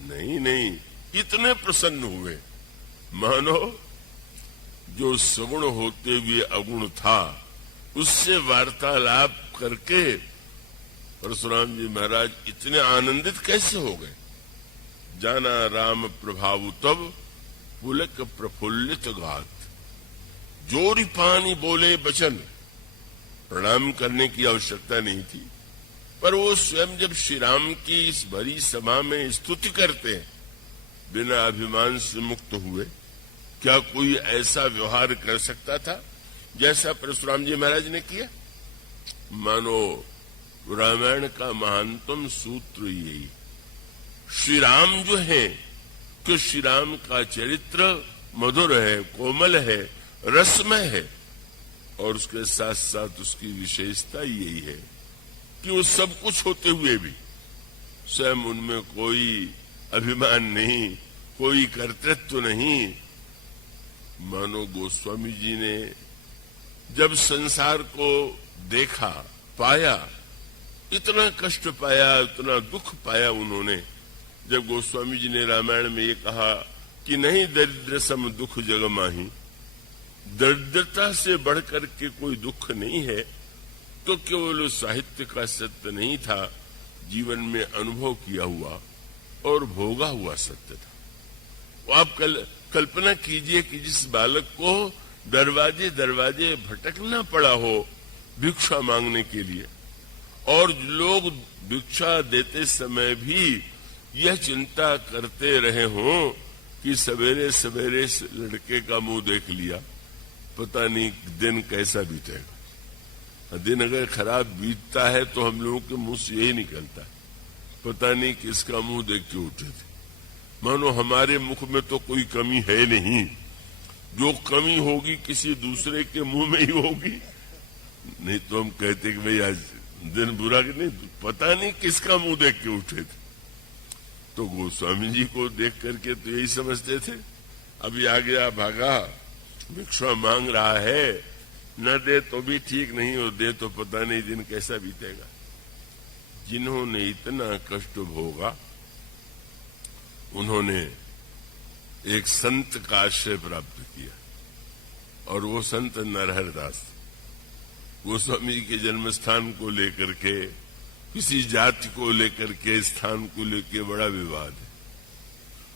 नहीं, इतने प्रसन्न हुए मानो जो सगुण होते हुए अगुण था उससे वार्तालाप करके परशुराम जी महाराज इतने आनंदित कैसे हो गए। जाना राम प्रभाव तब पुलक प्रफुल्लित गात, जोरी पानी बोले बचन। प्रणाम करने की आवश्यकता नहीं थी, पर वो स्वयं जब श्री राम की इस भरी सभा में स्तुति करते हैं, बिना अभिमान से मुक्त हुए, क्या कोई ऐसा व्यवहार कर सकता था जैसा परशुराम जी महाराज ने किया? मानो रामायण का महानतम सूत्र यही, श्री राम जो है कि श्री राम का चरित्र मधुर है, कोमल है, रसमय है, और उसके साथ साथ उसकी विशेषता यही है कि वो सब कुछ होते हुए भी स्वयं उनमें कोई अभिमान नहीं, कोई कर्तृत्व नहीं। मानो गोस्वामी जी ने जब संसार को देखा, पाया, इतना कष्ट पाया, इतना दुख पाया उन्होंने, जब गोस्वामी जी ने रामायण में ये कहा कि नहीं दरिद्र सम दुख जग माही, दरिद्रता से बढ़कर के कोई दुख नहीं है, तो केवल साहित्य का सत्य नहीं था, जीवन में अनुभव किया हुआ और भोगा हुआ सत्य था। वो आप कल्पना कीजिए कि जिस बालक को दरवाजे दरवाजे भटकना पड़ा हो भिक्षा मांगने के लिए, और लोग भिक्षा देते समय भी यह चिंता करते रहे हों कि सवेरे सवेरे लड़के का मुंह देख लिया, पता नहीं दिन कैसा बीतेगा। दिन अगर खराब बीतता है तो हम लोगों के मुंह से यही निकलता है, पता नहीं किसका मुंह देख के उठे थे। मानो हमारे मुख में तो कोई कमी है नहीं, जो कमी होगी किसी दूसरे के मुंह में ही होगी। नहीं तो हम कहते कि भाई आज दिन बुरा कि नहीं, पता नहीं किसका मुंह देख के उठे थे। तो गोस्वामी जी को देख करके तो यही समझते थे, अभी आ गया भागा, भिक्षा मांग रहा है, न दे तो भी ठीक नहीं, और दे तो पता नहीं दिन कैसा बीतेगा। जिन्होंने इतना कष्ट भोगा उन्होंने एक संत का आश्रय प्राप्त किया, और वो संत नरहर दास। गोस्वामी के जन्म स्थान को लेकर के, किसी जाति को लेकर के, स्थान को लेकर बड़ा विवाद है।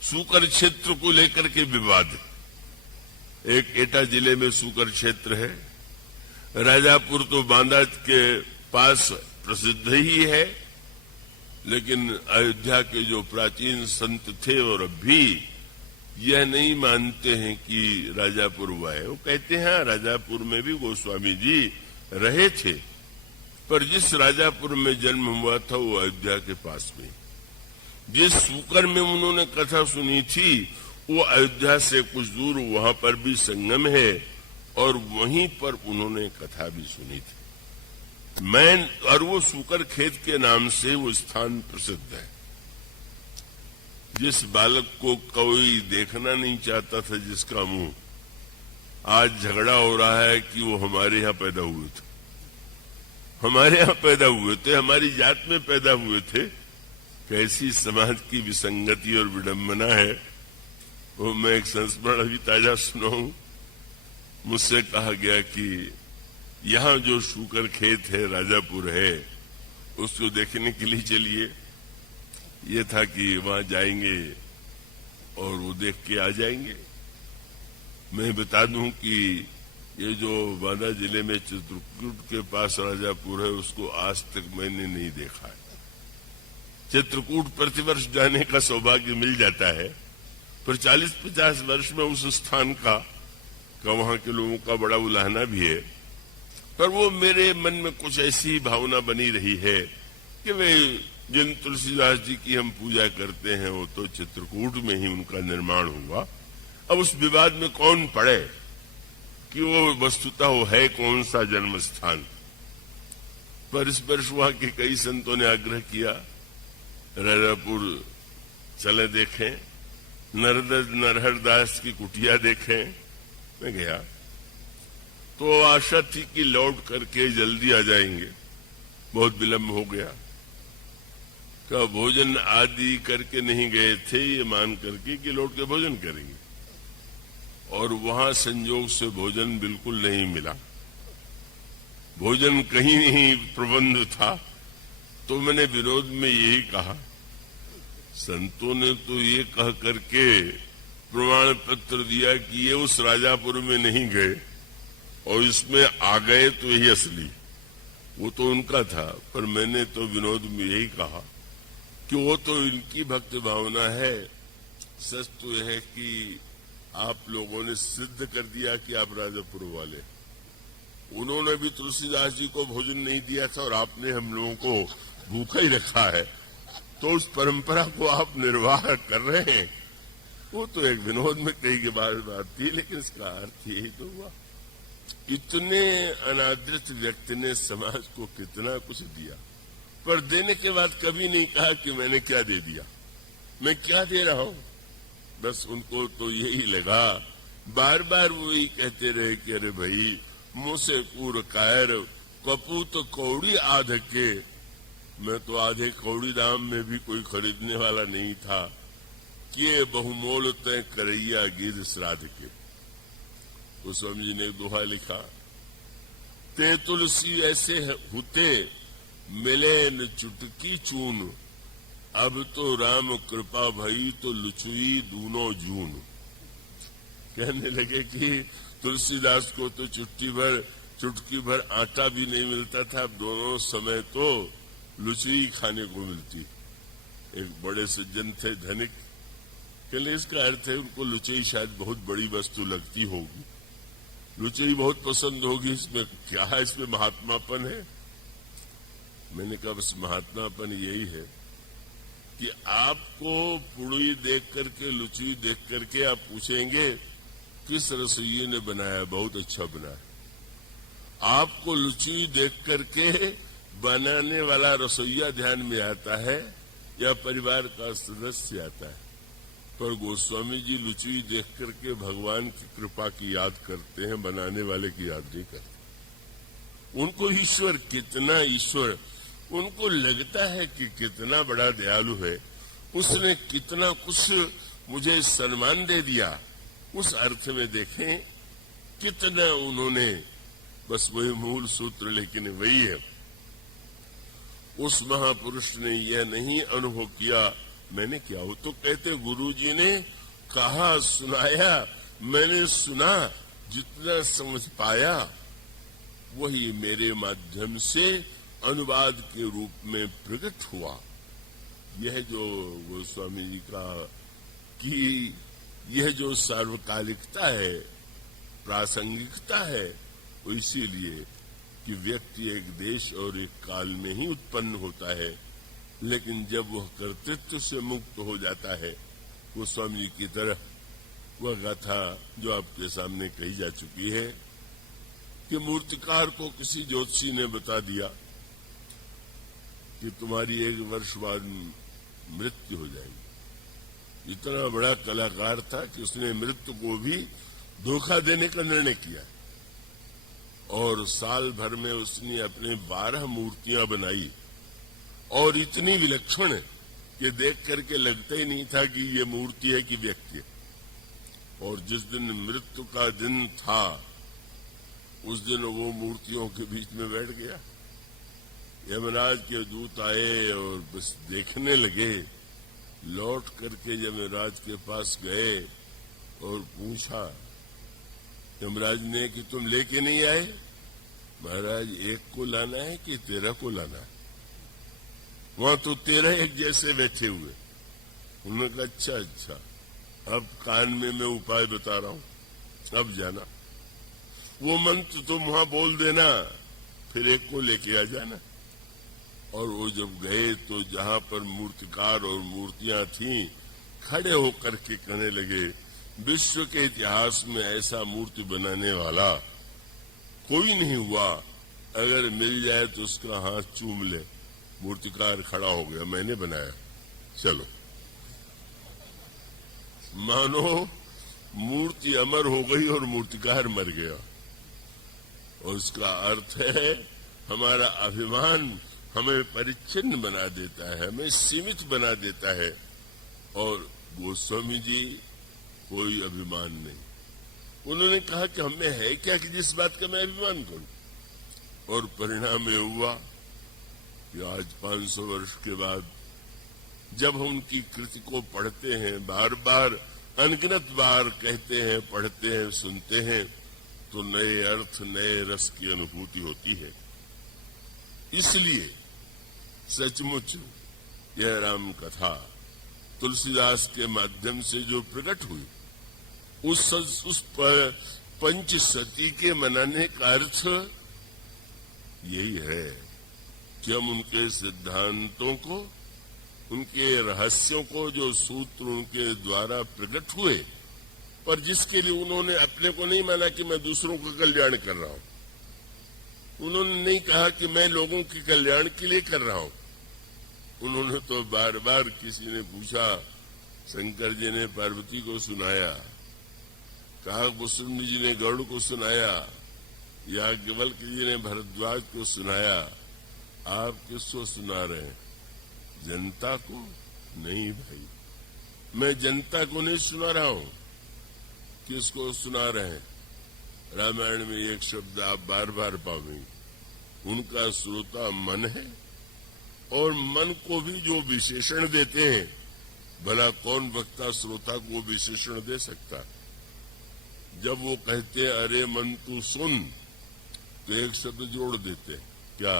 सूकर क्षेत्र को लेकर के विवाद है। एक एटा जिले में सूकर क्षेत्र है, राजापुर तो बांदा के पास प्रसिद्ध ही है, लेकिन अयोध्या के जो प्राचीन संत थे और अब भी यह नहीं मानते हैं कि राजापुर हुआ है। वो कहते हैं राजापुर में भी गोस्वामी जी रहे थे, पर जिस राजापुर में जन्म हुआ था वो अयोध्या के पास में। जिस सूकर में उन्होंने कथा सुनी थी वो अयोध्या से कुछ दूर, वहां पर भी संगम है, और वहीं पर उन्होंने कथा भी सुनी थी। और वो सूकर खेत के नाम से वो स्थान प्रसिद्ध है। जिस बालक को कोई देखना नहीं चाहता था, जिसका मुंह, आज झगड़ा हो रहा है कि वो हमारे यहाँ पैदा हुए थे, हमारे यहाँ पैदा हुए थे, हमारी जात में पैदा हुए थे। कैसी समाज की विसंगति और विडंबना है। वो मैं एक संस्मरण अभी ताजा सुनाऊं। मुझसे कहा गया कि यहाँ जो सूकर खेत है, राजापुर है, उसको देखने के लिए चलिए। ये था कि वहां जाएंगे और वो देख के आ जाएंगे। मैं बता दूं कि ये जो बांदा जिले में चित्रकूट के पास राजापुर है, उसको आज तक मैंने नहीं देखा है। चित्रकूट प्रतिवर्ष जाने का सौभाग्य मिल जाता है, पर 40-50 वर्ष में उस स्थान का वहां के लोगों का बड़ा उलाहना भी है। पर वो मेरे मन में कुछ ऐसी भावना बनी रही है कि वे जिन तुलसीदास जी की हम पूजा करते हैं वो तो चित्रकूट में ही उनका निर्माण हुआ। अब उस विवाद में कौन पड़े कि वो वस्तुतः वो है कौन सा जन्म स्थान। पर इस वर्ष वहां के कई संतों ने आग्रह किया, राजापुर चले देखें, नरहर दास की कुटिया देखें। मैं गया तो आशा थी कि लौट करके जल्दी आ जाएंगे, बहुत विलंब हो गया। का भोजन आदि करके नहीं गए थे, ये मान करके कि लौट के भोजन करेंगे, और वहां संयोग से भोजन बिल्कुल नहीं मिला। भोजन कहीं नहीं प्रबंध था। तो मैंने विरोध में यही कहा, संतों ने तो ये कह करके प्रमाण पत्र दिया कि ये उस राजापुर में नहीं गए और इसमें आ गए तो यही असली, वो तो उनका था। पर मैंने तो विनोद में यही कहा कि वो तो इनकी भक्ति भावना है। सच तो यह है कि आप लोगों ने सिद्ध कर दिया कि आप राजापुर वाले। उन्होंने भी तुलसीदास जी को भोजन नहीं दिया था और आपने हम लोगों को भूखा ही रखा है, तो उस परंपरा को आप निर्वाह कर रहे हैं। वो तो एक विनोद में कही के बात थी, लेकिन इसका अर्थ यही तो हुआ। इतने अनादृत व्यक्ति ने समाज को कितना कुछ दिया, पर देने के बाद कभी नहीं कहा कि मैंने क्या दे दिया, मैं क्या दे रहा हूं। बस उनको तो यही लगा, बार बार वो यही कहते रहे कि अरे भाई मुंह से पूर कायर कपूत कौड़ी आध के। मैं तो आधे कौड़ी दाम में भी कोई खरीदने वाला नहीं था कि बहुमोल तय करैया गिर श्राद्ध के। गोस्वामी जी ने एक दोहा लिखा, ते तुलसी ऐसे हुते मिले न चुटकी चून, अब तो राम कृपा भई तो लुचुई दूनो जून। कहने लगे कि तुलसीदास को तो चुटकी भर आटा भी नहीं मिलता था, अब दोनों समय तो लुचुई खाने को मिलती। एक बड़े सज्जन थे, धनिक, कहले इसका अर्थ है उनको लुचई शायद बहुत बड़ी वस्तु लगती होगी, लुचई बहुत पसंद होगी, इसमें क्या है, इसमें महात्मापन है। मैंने कहा बस महात्मापन यही है कि आपको पुड़ी देख करके, लुचई देख करके आप पूछेंगे किस रसोइये ने बनाया, बहुत अच्छा बनाया। आपको लुची देख करके बनाने वाला रसोइया ध्यान में आता है या परिवार का सदस्य आता है, पर गोस्वामी जी लुची देख करके भगवान की कृपा की याद करते हैं, बनाने वाले की याद नहीं करते। उनको ईश्वर, कितना ईश्वर, उनको लगता है कि कितना बड़ा दयालु है, उसने कितना कुछ मुझे सम्मान दे दिया। उस अर्थ में देखें कितना उन्होंने, बस वही मूल सूत्र, लेकिन वही है। उस महापुरुष ने यह नहीं अनुभव किया मैंने क्या हो, तो कहते गुरुजी ने कहा सुनाया, मैंने सुना, जितना समझ पाया वही मेरे माध्यम से अनुवाद के रूप में प्रकट हुआ। यह जो गोस्वामी जी का कि यह जो सार्वकालिकता है, प्रासंगिकता है, वो इसीलिए कि व्यक्ति एक देश और एक काल में ही उत्पन्न होता है, लेकिन जब वह कर्तृत्व से मुक्त हो जाता है, गोस्वामी जी की तरह, वह गाथा जो आपके सामने कही जा चुकी है कि मूर्तिकार को किसी ज्योतिषी ने बता दिया कि तुम्हारी 1 वर्ष बाद मृत्यु हो जाएगी। इतना बड़ा कलाकार था कि उसने मृत्यु को भी धोखा देने का निर्णय किया और साल भर में उसने अपने 12 मूर्तियां बनाई और इतनी विलक्षण कि देख करके लगता ही नहीं था कि ये मूर्ति है कि व्यक्ति है। और जिस दिन मृत्यु का दिन था, उस दिन वो मूर्तियों के बीच में बैठ गया। यमराज के दूत आए और बस देखने लगे। लौट करके यमराज के पास गए और पूछा यमराज ने कि तुम लेके नहीं आए? महाराज, एक को लाना है कि 13 को लाना है? वहां तो 13 एक जैसे बैठे हुए। उन्होंने कहा अच्छा, अब कान में मैं उपाय बता रहा हूं, अब जाना, वो मंत्र तुम वहां बोल देना, फिर एक को लेके आ जाना। और वो जब गए तो जहां पर मूर्तिकार और मूर्तियां थीं, खड़े होकर के कहने लगे, विश्व के इतिहास में ऐसा मूर्ति बनाने वाला कोई नहीं हुआ, अगर मिल जाए तो उसका हाथ चूम ले। मूर्तिकार खड़ा हो गया, मैंने बनाया, चलो। मानो मूर्ति अमर हो गई और मूर्तिकार मर गया। और इसका अर्थ है हमारा अभिमान हमें परिच्छिन्न बना देता है, हमें सीमित बना देता है। और गोस्वामी जी कोई अभिमान नहीं। उन्होंने कहा कि हमें है क्या कि जिस बात का मैं अभिमान करूं। और परिणाम ये हुआ कि आज 500 वर्ष के बाद जब हम उनकी कृति को पढ़ते हैं, बार बार अनगिनत बार कहते हैं, पढ़ते हैं, सुनते हैं, तो नए अर्थ, नए रस की अनुभूति होती है। इसलिए सचमुच यह राम कथा तुलसीदास के माध्यम से जो प्रकट हुई, उस पंचसती के मनाने का अर्थ यही है कि हम उनके सिद्धांतों को, उनके रहस्यों को, जो सूत्र उनके द्वारा प्रकट हुए, पर जिसके लिए उन्होंने अपने को नहीं माना कि मैं दूसरों का कल्याण कर रहा हूं। उन्होंने नहीं कहा कि मैं लोगों के कल्याण के लिए कर रहा हूं। उन्होंने तो बार बार, किसी ने पूछा, शंकर जी ने पार्वती को सुनाया, काकभूषुंड जी ने गरुड़ को सुनाया, याज्ञवल्क्य जी ने भरद्वाज को सुनाया, आप किसको सुना रहे हैं? जनता को? नहीं भाई, मैं जनता को नहीं सुना रहा हूं। किसको सुना रहे हैं? रामायण में एक शब्द आप बार बार पाओगे, उनका श्रोता मन है। और मन को भी जो विशेषण देते हैं, भला कौन वक्ता श्रोता को विशेषण दे सकता? जब वो कहते हैं अरे मन तू सुन, तो एक शब्द जोड़ देते हैं, क्या?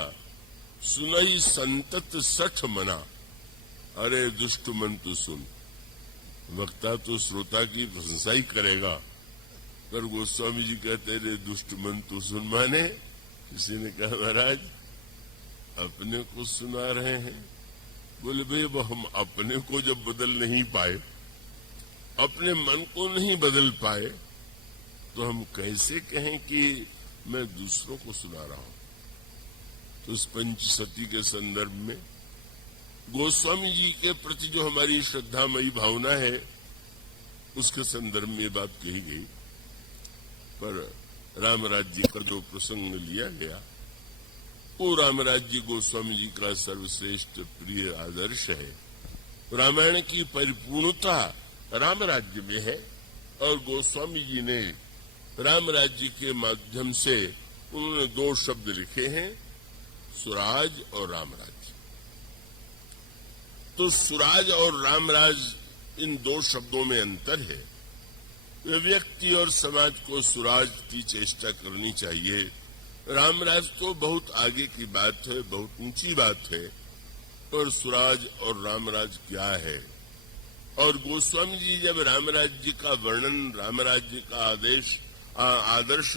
सुनई संतत सठ मना। अरे दुष्ट मन तू सुन। वक्ता तो श्रोता की प्रशंसा ही करेगा, पर गोस्वामी जी कहते रे दुष्ट मन तू सुन। माने किसी ने कहा महाराज अपने को सुना रहे हैं। बोले भाई वो हम अपने को जब बदल नहीं पाए, अपने मन को नहीं बदल पाए, तो हम कैसे कहें कि मैं दूसरों को सुना रहा हूं? तो इस पंचसती के संदर्भ में गोस्वामी जी के प्रति जो हमारी श्रद्धामयी भावना है, उसके संदर्भ में बात कही गई। पर रामराज जी का जो प्रसंग लिया गया, वो रामराज जी गोस्वामी जी का सर्वश्रेष्ठ प्रिय आदर्श है। रामायण की परिपूर्णता रामराज्य में है और गोस्वामी जी ने रामराज्य के माध्यम से उन्होंने दो शब्द लिखे हैं, स्वराज और रामराज्य। तो स्वराज और रामराज, इन दो शब्दों में अंतर है। व्यक्ति और समाज को स्वराज की चेष्टा करनी चाहिए। रामराज तो बहुत आगे की बात है, बहुत ऊंची बात है, पर स्वराज और रामराज क्या है? और गोस्वामी जी जब रामराज्य का वर्णन, रामराज्य का आदर्श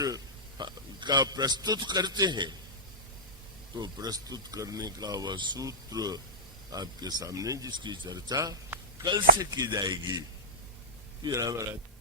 का प्रस्तुत करते हैं, तो प्रस्तुत करने का वह सूत्र आपके सामने, जिसकी चर्चा कल से की जाएगी कि रामराज्य